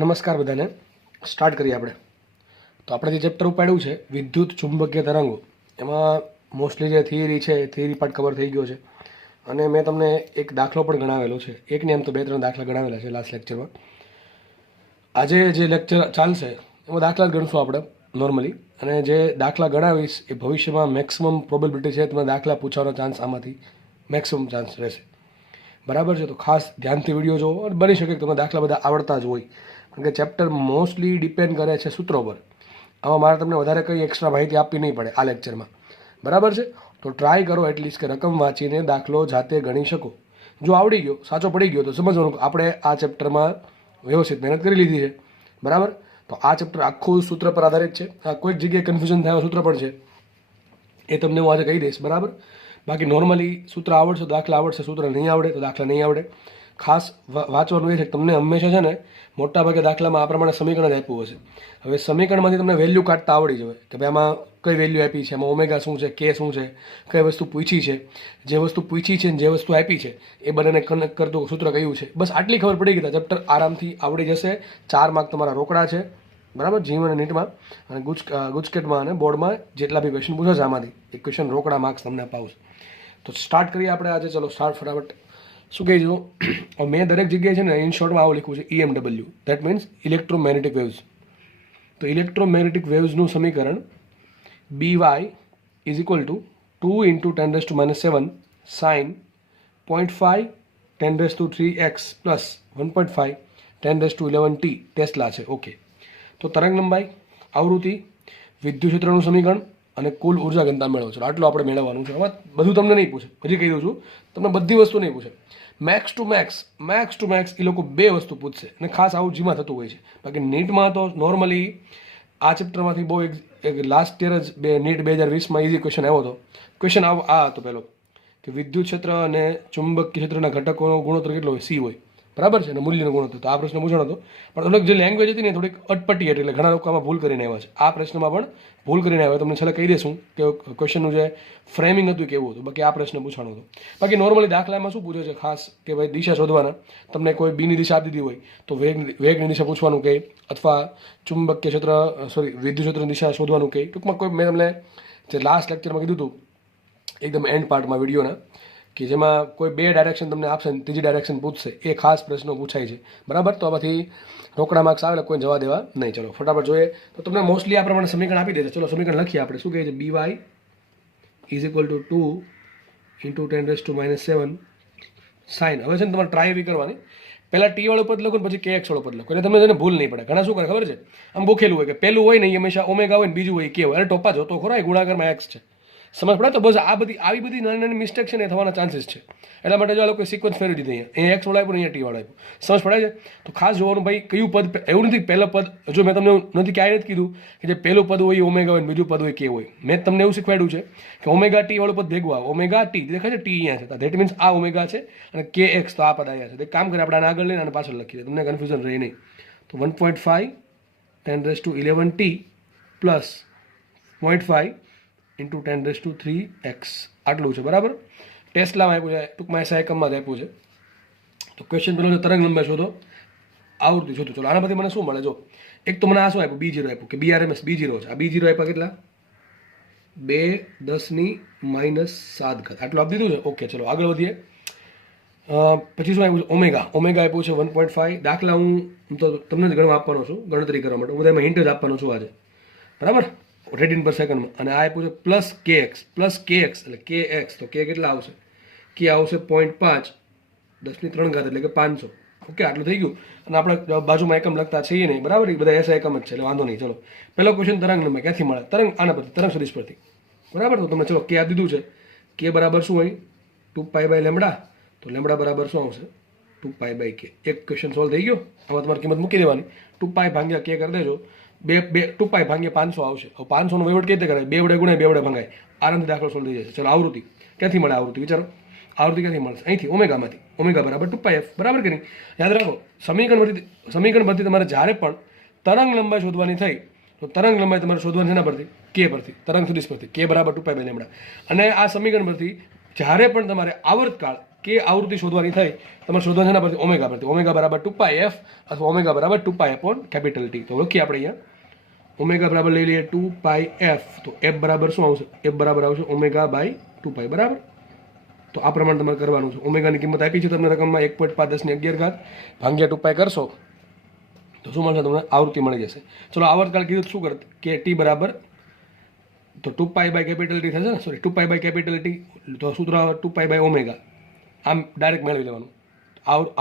નમસ્કાર બધાને. સ્ટાર્ટ કરીએ આપણે. તો આપણે જે ચેપ્ટર ઉપાડ્યું છે વિદ્યુત ચુંબકીય તરંગો, એમાં મોસ્ટલી જે થિયરી છે એ થિયરી પાર્ટ કવર થઈ ગયો છે અને મેં તમને એક દાખલો પણ ગણાવેલો છે. એકને એમ તો 2-3 દાખલા ગણાવેલા છે લાસ્ટ લેક્ચરમાં. આજે જે લેક્ચર ચાલશે એમાં દાખલા જ ગણશું આપણે નોર્મલી, અને જે દાખલા ગણાવીશ એ ભવિષ્યમાં મેક્સિમમ પ્રોબેબિલિટી છે તમને દાખલા પૂછવાનો ચાન્સ આમાંથી મેક્સિમમ ચાન્સ રહેશે. બરાબર છે? તો ખાસ ધ્યાનથી વિડીયો જોવો અને બની શકે કે તમને દાખલા બધા આવડતા જ હોય, કારણ કે ચેપ્ટર મોસ્ટલી ડિપેન્ડ કરે છે સૂત્રો પર. આમાં મારે તમને વધારે કંઈ એક્સ્ટ્રા માહિતી આપવી નહીં પડે આ લેક્ચરમાં. બરાબર છે? તો ટ્રાય કરો એટલીસ્ટ કે રકમ વાંચીને દાખલો જાતે ગણી શકો. જો આવડી ગયો, સાચો પડી ગયો, તો સમજવાનું કે આપણે આ ચેપ્ટરમાં વ્યવસ્થિત મહેનત કરી લીધી છે. બરાબર? તો આ ચેપ્ટર આખું સૂત્ર પર આધારિત છે. કોઈક જગ્યાએ કન્ફ્યુઝન થાય સૂત્ર પણ છે, એ તમને હું આજે કહી દઈશ. બરાબર? બાકી નોર્મલી સૂત્ર આવડશે તો દાખલા આવડશે, સૂત્ર નહીં આવડે તો દાખલા નહીં આવડે. ખાસ વાંચવાનું એ છે કે તમને હંમેશા છે ને મોટાભાગે દાખલામાં આ પ્રમાણે સમીકરણ જ આપ્યું હશે. હવે સમીકરણમાંથી તમને વેલ્યુ કાઢતા આવડી જવે કે ભાઈ આમાં કઈ વેલ્યુ આપી છે, એમાં ઓમેગા શું છે, કે શું છે, કઈ વસ્તુ પૂછી છે, જે વસ્તુ પૂછી છે ને જે વસ્તુ આપી છે એ બંનેને કનેક્ટ કરતું સૂત્ર કયું છે. બસ આટલી ખબર પડી ગઈ તો ચેપ્ટર આરામથી આવડી જશે. 4 માર્ક તમારા રોકડા છે. બરાબર? જીમ અને નીટમાં અને ગુજકેટમાં અને બોર્ડમાં જેટલા બી ક્વેશ્ચન પૂછો છે આમાંથી એક ક્વેશ્ચન રોકડા માર્ક્સ તમને અપાવશે. તો સ્ટાર્ટ કરીએ આપણે આજે. ચલો સ્ટાર્ટ ફટાફટ. શું કહી દઉં, મેં દરેક જગ્યાએ છે ને ઇન શોર્ટમાં આવું લખ્યું છે EMW, that means electromagnetic waves. તો ઇલેક્ટ્રોમેગ્નેટિક વેવ્સનું સમીકરણ BY is equal to 2 × 10⁻⁷ sine 0.5 10⁻³ plus 1.5 10⁻11t tesla છે. ઓકે. તો તરંગ લંબાઈ, આવૃત્તિ, વિદ્યુત ક્ષેત્રનું સમીકરણ અને કુલ ઉર્જા ઘનતા મેળવો છો. આટલું આપણે મેળવવાનું છે. આમાં બધું તમને નહીં પૂછે, હજી કહી દઉં છું, તમને બધી વસ્તુ નહીં પૂછે. મેક્સ ટુ મેક્સ એ લોકો 2 વસ્તુ પૂછશે, અને ખાસ આવું જીમાં થતું હોય છે. બાકી નીટમાં તો નોર્મલી આ ચેપ્ટરમાંથી બહુ એક લાસ્ટ યર જ નીટ 2020માં ઇઝી ક્વેશ્ચન આવ્યો હતો. ક્વેશ્ચન આ હતો પહેલો કે વિદ્યુત ક્ષેત્ર અને ચુંબકીય ક્ષેત્રના ઘટકોનો ગુણોત્તર કેટલો હોય? C હોય. બરાબર છે? અને મૂલ્યનો ગુણોત્તર. તો આ પ્રશ્ન પૂછવાનો હતો, પણ થોડીક જે લેંગ્વેજ હતી ને થોડીક અટપટી હતી, એટલે ઘણા લોકો આમાં ભૂલ કરીને આવ્યા છે. આ પ્રશ્નમાં પણ ભૂલ કરીને આવ્યા. તમને છેલ્લે કહી દેશું કે ક્વેશ્ચનનું જે ફ્રેમિંગ હતું કેવું હતું. બાકી આ પ્રશ્ન પૂછવાનો હતો. બાકી નોર્મલી દાખલામાં શું પૂછે છે ખાસ કે ભાઈ દિશા શોધવાના. તમને કોઈ બીની દિશા આપી દીધી હોય તો વેગની દિશા પૂછવાનું કહે, અથવા ચુંબકીય ક્ષેત્ર વિદ્યુત ક્ષેત્રની દિશા શોધવાનું કહે. ટૂંકમાં કોઈ મેં તમને જે લાસ્ટ લેક્ચરમાં કીધું હતું એકદમ એન્ડ પાર્ટમાં વિડીયોના, કે જેમાં કોઈ 2 ડાયરેક્શન તમને આપશે ને ત્રીજી ડાયરેક્શન પૂછશે, એ ખાસ પ્રશ્નો પૂછાય છે. બરાબર? તો આમાંથી રોકડા માર્ક્સ આવે કોઈ જવા દેવા નહીં. ચલો ફટાફટ જોઈએ. તો તમને મોસ્ટલી આ પ્રમાણે સમીકરણ આપી દે છે. ચલો સમીકરણ લખીએ આપણે. શું કહે છે? BY is equal to 2 × 10⁻⁷ sine. હવે છે ને તમારે ટ્રાય એવી કરવાની, પહેલાં T વાળો પદ લખો ને પછી KX વાળો પદ લખો, એટલે તમને ભૂલ નહીં પડે. ઘણા શું કરે ખબર છે, આમ ગોખેલું હોય કે પહેલું હોય ને એ હંમેશા ઓમેગા હોય ને બીજું હોય K હોય, અને ટોપા જોતો ખરો એ ગુણાકારમાં X છે. સમજ પડે? તો બસ આવી બધી નાની નાની મિસ્ટેક છે ને એ થવાના ચાન્સીસ છે. એટલા માટે જો આ લોકો સિક્વન્સ ફેરવી દીધી, અહીંયા X વાળો આપ્યું, અહીંયા T વાળો આપ્યું. સમજ પડે છે? તો ખાસ જોવાનું ભાઈ કયું પદ. એવું નથી પહેલો પદ, જો મેં તમને નથી ક્યાંય નથી કીધું કે જે પહેલું પદ હોય એ ઓમેગા હોય, બીજું પદ હોય K હોય. મેં તમને એવું શીખવાડ્યું છે કે ઓમેગા T વાળું પદ ભેગું આવે. ઓમેગા T દેખાય છે, T અહીંયા છે, ધેટ મીન્સ આ ઓમેગા છે, અને KX તો આ પદ અહીંયા છે. કામ કરે આપણે આને આગળ લઈને અને પાછળ લખીએ, તમને કન્ફ્યુઝન રહે નહીં. તો 1.5 10⁻11t પ્લસ 0.5 × 10⁻³ આટલું છે. બરાબર? ટેસ્લામાં આપ્યું છે, ટૂંકમાં SI એકમમાં જ આપ્યું છે. તો ક્વેશ્ચન પેલો છે તરંગ લંબાઈ શોધો, આવૃત્તિ શોધો. ચલો આના પરથી મને શું મળે? જો એક તો મને આ શું આપ્યું? B0 આપ્યું કે BRMS B0 છે. આ B0 આપ્યા કેટલા? 2 × 10⁻⁷. આટલું આપી દીધું છે. ઓકે. ચલો આગળ વધીએ. પછી શું આપ્યું છે? ઓમેગા આપ્યું છે 1.5. દાખલા હું તો તમને જ ગણવા આપવાનો છું, ગણતરી કરવા માટે. હું બધામાં હિન્ટ જ આપવાનો છું આજે. બરાબર? રેડિયન પર સેકન્ડમાં. અને આ આપ્યું છે પ્લસ KX એટલે KX. તો K કેટલા આવશે? K આવશે 0.5 10⁻³ એટલે કે 500. ઓકે. આટલું થઈ ગયું. અને આપણે બાજુમાં એકમ લખતા છીએ નહીં. બરાબર? એ બધા SI એકમ જ છે, એટલે વાંધો નહીં. ચલો પહેલો ક્વેશ્ચન તરંગ લંબાઈ ક્યાંથી મળે? તરંગ આના પરથી, તરંગ સદિશ પરથી. બરાબર? તો તમને ચલો K આપી દીધું છે. K બરાબર શું હોય? 2π/λ. તો લેમડા બરાબર શું આવશે? 2π/K. એક ક્વેશ્ચન સોલ્વ થઈ ગયો. આમાં તમારે કિંમત મૂકી દેવાની. 2π/K કરી દેજો. 2π/500 આવશે. હવે 500 નો વહીવટ કઈ રીતે કરાય? 2 વડે ગુણાય, 2 વડે ભંગાય. આરામથી દાખલો સોલ્વ થઈ જશે. ચલો આવૃત્તિ ક્યાંથી મળે? આવૃત્તિ વિચારો. આવૃત્તિ ક્યાંથી મળશે? અહીંથી, ઓમેગામાંથી. ઓમેગા બરાબર 2πf. બરાબર કે નહીં? યાદ રાખો, સમીકરણ પરથી તમારે જ્યારે પણ તરંગ લંબાઈ શોધવાની થઈ તો તરંગ લંબાઈ તમારે શોધવાની એના પરથી, K પરથી, તરંગ સદિશ પરથી. K બરાબર 2π/λ. અને આ સમીકરણ પરથી જ્યારે પણ તમારે આવર્તકાળ કે આવૃત્તિ શોધવાની થાય તમારે શોધવાનું છે પરથી ઓમેગા પરથી ઓમેગા બરાબર 2πf અથવા ઓમેગા બરાબર 2π અપોન કેપિટલ ટી. તો લખીએ આપણે અહીંયા ઓમેગા બરાબર લઈ લઈએ 2πf. તો f બરાબર શું આવશે? f બરાબર આવશે ઓમેગા બાય 2π. બરાબર. તો આ પ્રમાણે તમારે કરવાનું છે. ઓમેગાની કિંમત આપી છે તમને રકમમાં 1.5 ભાગ્યા 2π કરશો તો શું મળશે? તમને આવૃત્તિ મળી જશે. ચલો આવર્તકાળ કીધું શું કરત કે ટી બરાબર તો 2π બાય કેપિટલ ટી થશે ને, સોરી 2π બાય કેપિટલ ટી. તો સૂત્ર 2π બાય ઓમેગા આમ ડાયરેક્ટ મેળવી લેવાનું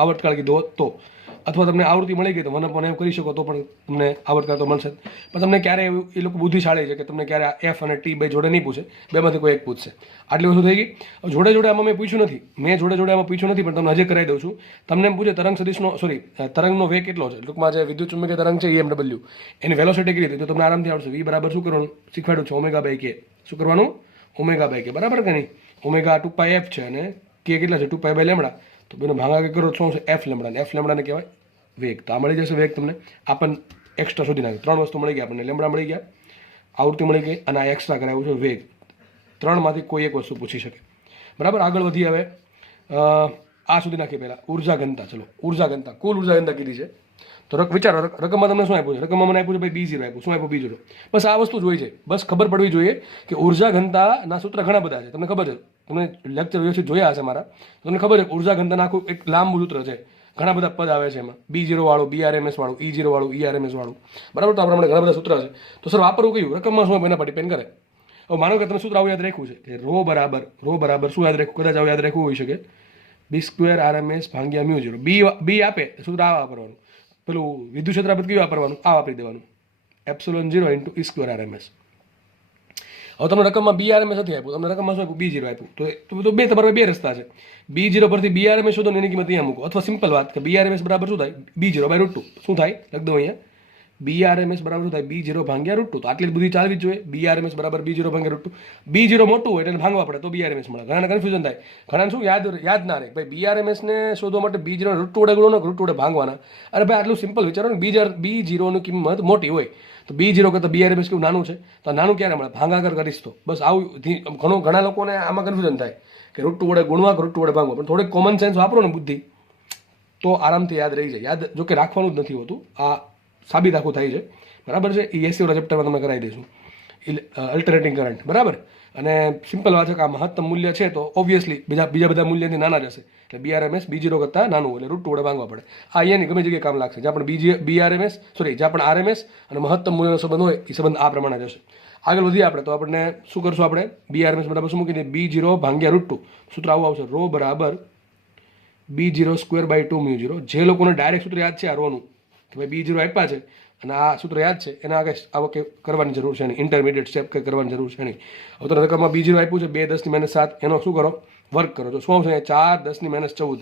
આવર્તકાળ કીધો તો. અથવા તમને આવૃત્તિ મળી ગઈ તો 1 એમ કરી શકો તો પણ તમને આવર્તકાળ તો મળશે. પણ તમને ક્યારે એ લોકો બુદ્ધિશાળી છે કે તમને ક્યારે એફ અને ટી બે જોડે નહીં પૂછે, બેમાંથી કોઈ એક પૂછશે. આટલી વસ્તુ થઈ ગઈ. જોડે જોડે આમાં મેં પૂછ્યું નથી, આમાં પૂછ્યું નથી, પણ તમને હજી કરાવી દઉં છું. તમને એમ પૂછે તરંગ સદિશનો તરંગનો વેગ કેટલો છે, ટૂંકમાં જે વિદ્યુત ચુંબકીય તરંગ છે EMW એની વેલોસિટી કેટલી હતી તો તમને આરામથી આવડશે. વી બરાબર શું કરવાનું શીખવાડ્યું છે? ઓમેગા બાય કે. શું કરવાનું? ઓમેગા બાય કે. બરાબર કે નહીં? ઓમેગા 2πf છે અને કે કેટલા છે? 2π બાય લેમડા. તો બેનો ભાગાકાર કરો શું છે? F lambda. એફ લેમડાને કહેવાય વેગ. તો આ મળી જશે વેગ તમને. આપણને એક્સ્ટ્રા શોધી નાખ્યું. 3 વસ્તુ મળી ગઈ આપણને. લેમડા મળી ગયા, આવૃત્તિ મળી ગઈ અને આ એક્સ્ટ્રા કરાવ્યું છે વેગ. 3માંથી કોઈ એક વસ્તુ પૂછી શકે. બરાબર. આગળ વધી હવે આ સુધી નાખીએ પહેલાં ઉર્જા ઘનતા. ચલો ઉર્જા ઘનતા, કુલ ઉર્જા ઘનતા કીધી છે. તો વિચારો રકમમાં તમને શું આપ્યું છે? રકમમાં મને આપ્યું છે ભાઈ B0 આપ્યું. શું આપ્યું? B0. બસ આ વસ્તુ જોઈ છે. બસ ખબર પડવી જોઈએ કે ઉર્જા ઘનતાના સૂત્ર ઘણા બધા છે. તમને ખબર છે, તમે લેક્ચર વ્યવસ્થિત જોયા હશે મારા, તમને ખબર છે ઉર્જા ઘનતાના આખું એક લાંબુ સૂત્ર છે. ઘણા બધા પદ આવે છે એમાં. B0 વાળું, BRMS વાળું, E0 વાળું, ERMS વાળું. બરાબર. તો આપણે ઘણા બધા સૂત્ર છે. તો સર વાપરવું કયું? રકમમાં શું એના પર ડિપેન્ડ કરે. હવે માનો કે તમે સૂત્ર આવું યાદ રાખ્યું છે કે રો બરાબર શું યાદ રાખ્યું? કદાચ આવું યાદ રાખવું હોઈ શકે B² RMS ભાગ્યા μ0. બી આપે સૂત્ર આ વાપરવાનું. પેલું વિદ્યુત ક્ષેત્ર આપે કયું વાપરવાનું? આ વાપરી દેવાનું ε0 × E² RMS. હવે તમને રકમમાં BRMS નથી આપ્યું, તમને રકમમાં શું આપ્યું? B0 આપ્યું. તો બે તમારા બે રસ્તા છે. B0 પરથી BRMS શોધો એની કિંમત અહીંયા મૂકો. અથવા સિમ્પલ વાત કે BRMS બરાબર શું થાય? B0 by √2. શું થાય? લખ દો અહીંયા BRMS બરાબર શું થાય? B0 ભાગ્યા √2. તો આટલી બધી ચાલવી જ જોઈએ. BRMS બરાબર B0 ભાગ્યા √2. B0 મોટું હોય એટલે ભાંગવા પડે તો BRMS મળે. ઘણાને કન્ફ્યુઝન થાય. ઘણાને શું યાદ ના રહે ભાઈ BRMS ને શોધવા માટે B0 √2 વડે ગુણો ને √2 વડે ભાંગવાના. અરે ભાઈ આટલું સિમ્પલ વિચારો ને. B0 ની કિંમત મોટી હોય તો B0 કરતાં BRMS કેવું નાનું છે? તો નાનું ક્યારે મળે? ભાંગાકાર કરીશ તો. બસ આવું ઘણા લોકોને આમાં કન્ફ્યુઝન થાય કે √2 વડે ગુણવા કે √2 વડે ભાંગવા. પણ થોડીક કોમન સેન્સ વાપરો ને બુદ્ધિ તો આરામથી યાદ રહી જાય. યાદ જો કે રાખવાનું જ નથી હોતું, આ સાબિત આખું થાય છે. બરાબર છે. એ 80 વાળા ચેપ્ટરમાં તમે કરાવી દઈશું અલ્ટરનેટિંગ કરંટ. બરાબર. અને સિમ્પલ વાત છે કે આ મહત્તમ મૂલ્ય છે તો ઓબ્વિયસલી બીજા બધા મૂલ્યથી નાના જ હશે. એટલે BRMS B0 કરતાં નાનું એટલે √2 વડે ભાંગવા પડે. આ અહીંયાની ગમે જગ્યાએ કામ લાગશે. જ્યાં પણ જ્યાં પણ RMS અને મહત્તમ મૂલ્યનો સંબંધ હોય એ સંબંધ આ પ્રમાણે જ હશે. આગળ વધીએ આપણે તો આપણને શું કરશું? આપણે BRMS બરાબર શું મૂકી દઈએ? B0 ભાગ્યા √2. સૂત્ર આવું આવશે રો બરાબર B0² બાય 2 μ0. જે લોકોને ડાયરેક્ટ સૂત્ર યાદ છે આ રોનું કે ભાઈ B0 આપ્યા છે અને આ સૂત્ર યાદ છે એના આગળ આવો કે કરવાની જરૂર છે નહીં. ઇન્ટરમીડિયેટ સ્ટેપ કંઈ કરવાની જરૂર છે નહીં. હવે તો રકમમાં B0 આપ્યું છે 2 × 10⁻7. એનો શું કરો? વર્ક કરો. તો શું આવશે? 4 × 10⁻14.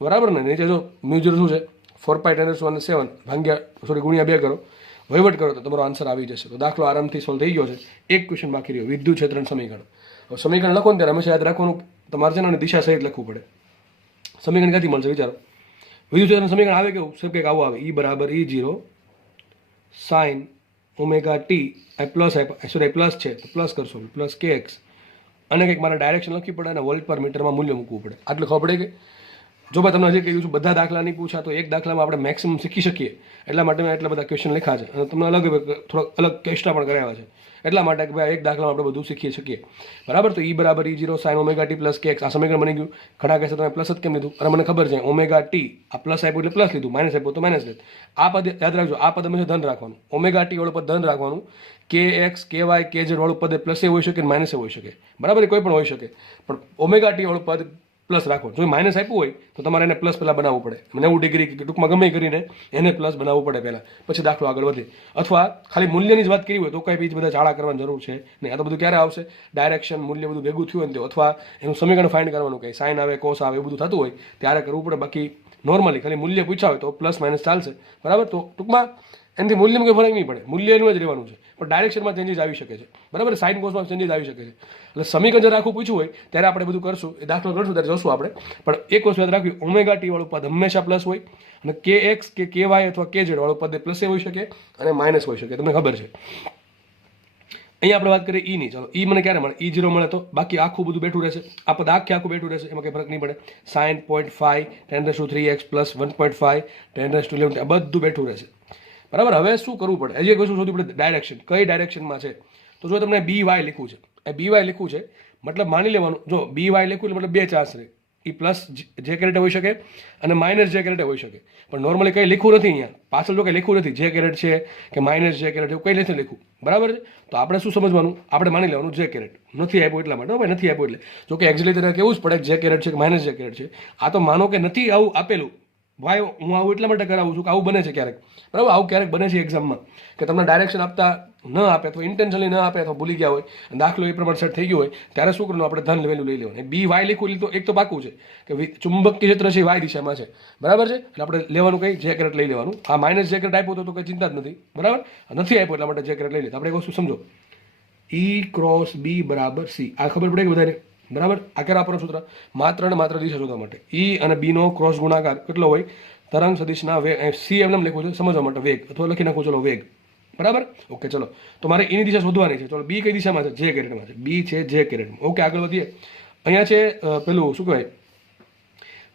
બરાબર ને? નીચે જો μ0 શું છે? 4π10⁻7 ગુણ્યા 2 કરો, વહીવટ કરો તો તમારો આન્સર આવી જશે. તો દાખલો આરામથી સોલ્વ થઈ ગયો છે. એક ક્વેશ્ચન બાકી રહ્યો, વિદ્યુત ક્ષેત્રનું સમીકરણ. હવે સમીકરણ લખો ને ત્યારે હંમેશા યાદ રાખવાનું તમારે છે ને દિશા સહિત લખવું પડે. સમીકરણ ક્યાંથી મળશે વિચારો? વિદ્યુત ક્ષેત્રનું સમીકરણ આવે કેવું? સર કંઈક આવું આવે E બરાબર E0 sin ωt પ્લસ છે તો પ્લસ કરશો પ્લસ kx અને કંઈક મારે ડાયરેક્શન લખવી પડે અને વોલ્ટ પર મીટરમાં મૂલ્ય મૂકવું પડે. આટલું ખબર પડે કે જો ભાઈ તમને હજી કહ્યું છું બધા દાખલા નહીં પૂછા તો એક દાખલામાં આપણે મેક્સિમમ શીખી શકીએ એટલા માટે મેં એટલા બધા ક્વેશ્ચન લખ્યા છે અને તમને થોડોક અલગ એક્સ્ટ્રા પણ કરાવ્યા છે એટલા માટે કે ભાઈ એક દાખલામાં આપણે બધું શીખી શકીએ. બરાબર. તો E બરાબર E0 sin ωt plus kx આ સમીકરણ બની ગયું. ઘણા કહેશે તમે પ્લસ જ કેમ લીધું? અરે મને ખબર છે ωt આ પ્લસ આપ્યું એટલે પ્લસ લીધું, માઇનસ આપ્યું તો માઇનસ લીધું. આ પદ યાદ રાખજો. આ પદ હંમેશા ધન રાખવાનું. ωt વાળું પદ ધન રાખવાનું. kx ky kz વાળું પદ પ્લસ એ હોઈ શકે માઇનસ એ હોઈ શકે. બરાબર. કોઈ પણ હોઈ શકે પણ ωt વાળું પદ પ્લસ રાખો. જો માઇનસ આપ્યું હોય તો તમારે એને પ્લસ પહેલાં બનાવવું પડે. 90 ડિગ્રી કે ટૂંકમાં ગમે કરીને એને પ્લસ બનાવવું પડે પહેલાં, પછી દાખલો આગળ વધે. અથવા ખાલી મૂલ્યની જ વાત કરી હોય તો કંઈ બીજ બધા ચાળા કરવાની જરૂર છે નહીં. આ તો બધું ક્યારે આવશે? ડાયરેક્શન મૂલ્ય બધું ભેગું થયું હોય ને અથવા એનું સમીકરણ ફાઇન્ડ કરવાનું કંઈ સાઇન આવે કોસ આવે એવું બધું થતું હોય ત્યારે કરવું પડે. બાકી નોર્મલી ખાલી મૂલ્ય પૂછ્યા હોય તો પ્લસ માઇનસ ચાલશે. બરાબર. તો ટૂંકમાં એનાથી મૂલ્યમાં કંઈ ફરક નહીં પડે, મૂલ્ય એનું જ રહેવાનું છે. પણ ડાયરેક્શનમાં ચેન્જીસ આવી શકે છે. બરાબર. સાઇન કોસમાં ચેન્જીસ આવી શકે છે. એટલે સમીકરણ જ્યારે આખું પૂછ્યું હોય ત્યારે આપણે બધું કરશું, એ દાખલો કરશું ત્યારે જોશું આપણે. પણ એક વસ્તુ યાદ રાખવી, ωt વાળું પદ હંમેશા પ્લસ હોય અને kx કે ky અથવા kz વાળું પદ પ્લસ એ હોઈ શકે અને માઇનસ હોઈ શકે. તમને ખબર છે. અહીંયા આપણે વાત કરીએ ઈની. ચાલો ઈ મને ક્યારે મળે? E0 મળે તો, બાકી આખું બધું બેઠું રહેશે. આ પદ આખું બેઠું રહેશે, એમાં કંઈ ફરક નહીં પડે. sin 0.5 10⁵ પ્લસ 1.5 10⁻11 આ બધું બેઠું રહેશે. બરાબર. હવે શું કરવું પડે? હજી એક વસ્તુ શોધવી પડે, ડાયરેક્શન કઈ ડાયરેક્શનમાં છે. તો જો તમને BY લખ્યું છે, એ BY લખ્યું છે મતલબ માની લેવાનું, જો BY લખ્યું મતલબ બે ચાન્સ રહે. એ પ્લસ જે કેરેટ હોઈ શકે અને માઇનસ જે કેરેટ હોઈ શકે. પણ નોર્મલી કંઈ લખ્યું નથી અહીંયા પાછળ, જો કંઈ લખ્યું નથી જે કેરેટ છે કે માઇનસ જે કેરેટ એવું કંઈ નથી લખ્યું. બરાબર છે. તો આપણે શું સમજવાનું? આપણે માની લેવાનું જે કેરેટ નથી આપ્યું એટલા માટે. ભાઈ નથી આપ્યું એટલે જો કે એક્ઝેક્ટલી તને કેવું જ પડે જે કેરેટ છે કે માઇનસ જે કેરેટ છે. આ તો માનો કે નથી આવું આપેલું, ભાઈ હું આવું એટલા માટે કરાવું છું કે આવું બને છે ક્યારેક. બરાબર. આવું ક્યારેક બને છે એક્ઝામમાં કે તમને ડાયરેક્શન આપતા ન આપે અથવા ઇન્ટેન્શનલી ન આપે અથવા ભૂલી ગયા હોય, દાખલો એ પ્રમાણે સેટ થઈ ગયો હોય, ત્યારે શું કરવાનું? આપણે ધન વેલ્યુ લઈ લેવાનું. BY લખ્યું તો એક તો પાકું છે કે ચુંબકીય ક્ષેત્ર છે Y દિશામાં છે. બરાબર છે. એટલે આપણે લેવાનું કંઈ જે કેરેટ લઈ લેવાનું. આ માઇનસ જે કેરેટ આપ્યો તો કંઈ ચિંતા જ નથી. બરાબર. નથી આપ્યો એટલા માટે જે કેરેટ લઈ લે. આપણે એક વસ્તુ સમજો, E ક્રોસ B બરાબર C. આ ખબર પડે કે બધાને? બરાબર. આ ક્યારે આપણો સૂત્ર? માત્ર ને માત્ર દિશા શોધવા માટે. E અને B નો ક્રોસ ગુણાકાર કેટલો હોય? તરંગ સદિશના વેગ. C એમ લખ્યું છે સમજવા માટે વેગ, અથવા લખી નાખું ચલો વેગ. બરાબર. ઓકે. ચલો તો મારે એની દિશા શોધવાની છે. ચલો B કઈ દિશામાં છે? જે કેરેટમાં છે. B છે જે કેરેટમાં. ઓકે. આગળ વધીએ. અહીંયા છે પેલું શું કહેવાય,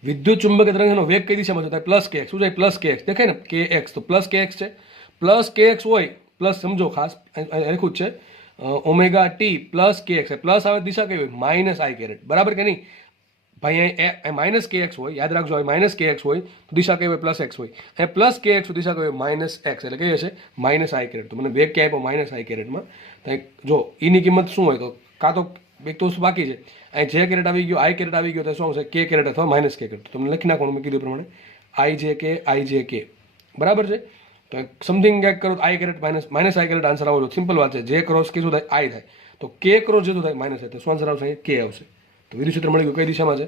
વિદ્યુત ચુંબકીય તરંગનો વેગ કઈ દિશામાં છે? Plus kx. શું છે? પ્લસ kx દેખાય ને? kx. તો પ્લસ kx છે. પ્લસ kx હોય, પ્લસ સમજો ખાસ લખ્યું જ છે omega t plus kx. Plus આવે દિશા કઈ હોય? Minus I caret. બરાબર કે નહીં ભાઈ? માઇનસ kx હોય, યાદ રાખજો. માઇનસ kx હોય તો દિશા કઈ હોય? પ્લસ x હોય. અને પ્લસ kx દિશા કઈ હોય? Minus x. એટલે કઈ હશે? Minus I caret. તો મને વેગ ક્યાં આપ્યો? માઇનસ I કેરેટમાં. જો ઈની કિંમત શું હોય? તો કાં તો એક તો બાકી છે, અહીં જે કેરેટ આવી ગયો, I કેરેટ આવી ગયો, તો શું આવશે? K કેરેટ અથવા માઇનસ K કેરેટ. તો તમને લખી નાખવાનું મેં કીધું પ્રમાણે IJK. બરાબર છે. તો સમથિંગ કંઈક કરો I caret minus I caret answer આવો. સિમ્પલ વાત છે. જે ક્રોસ કે શું થાય? I થાય. તો K ક્રોસ જે થાય માઇનસ થાય. તો શું આન્સર આવશે? K આવશે. તો વિદ્યુત ક્ષેત્ર મળી ગયું. કઈ દિશામાં છે?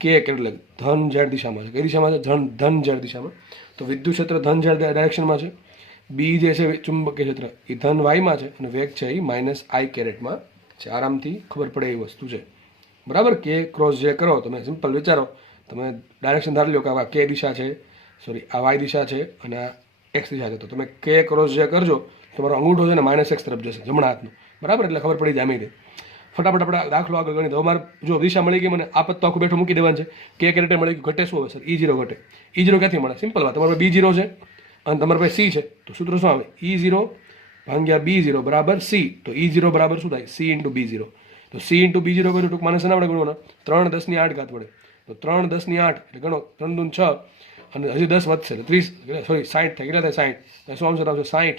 K કેરેટ એટલે ધન Z દિશામાં છે. કઈ દિશામાં છે? ધન Z દિશામાં. તો વિદ્યુત ક્ષેત્ર ધન Z ડાયરેક્શનમાં છે. B જે છે ચુંબકીય ક્ષેત્ર એ ધન વાયમાં છે અને વેગ છે એ માઇનસ I કેરેટમાં છે. આરામથી ખબર પડે એવી વસ્તુ છે. બરાબર. K ક્રોસ જે કરો તમે સિમ્પલ વિચારો, તમે ડાયરેક્શન ધારી લો કે આ K દિશા છે, સોરી આ Y દિશા છે અને આ X દિશા છે. તો તમે K ક્રોસ જે કરજો તમારો અંગૂઠો છે ને માઇનસ X તરફ જશે, જમણા હાથનું. બરાબર. એટલે ખબર પડી જાય એમ. ફટાફટ આપણે દાખલો આગળ ગણી. તો અમારે જો દિશા મળી ગઈ, મને આ પદ તો આખું બેઠું મૂકી દેવાનું છે. K કેરેટે મળી ગયું, ઘટે શું હવે સર? E0 ઘટે. E0 ક્યાંથી મળે? સિમ્પલ વાત. તમારે B0 છે અને તમારે પાસે C છે, તો સૂત્ર શું આવે? E0 ભાગ્યા B0 બરાબર C. તો E0 બરાબર શું થાય? C into B0. તો C ઇન્ટુ B0 કર્યું ટૂંકમાં શેના વડે ગણવાના? 3 10⁸ વડે. તો 3 10⁸ એટલે ગણો 3 દૂન 6 અને હજી 10 વધશે એટલે 30, સોરી 60 થાય. કેટલા થાય? 60. શું આન્સર આવશે? 60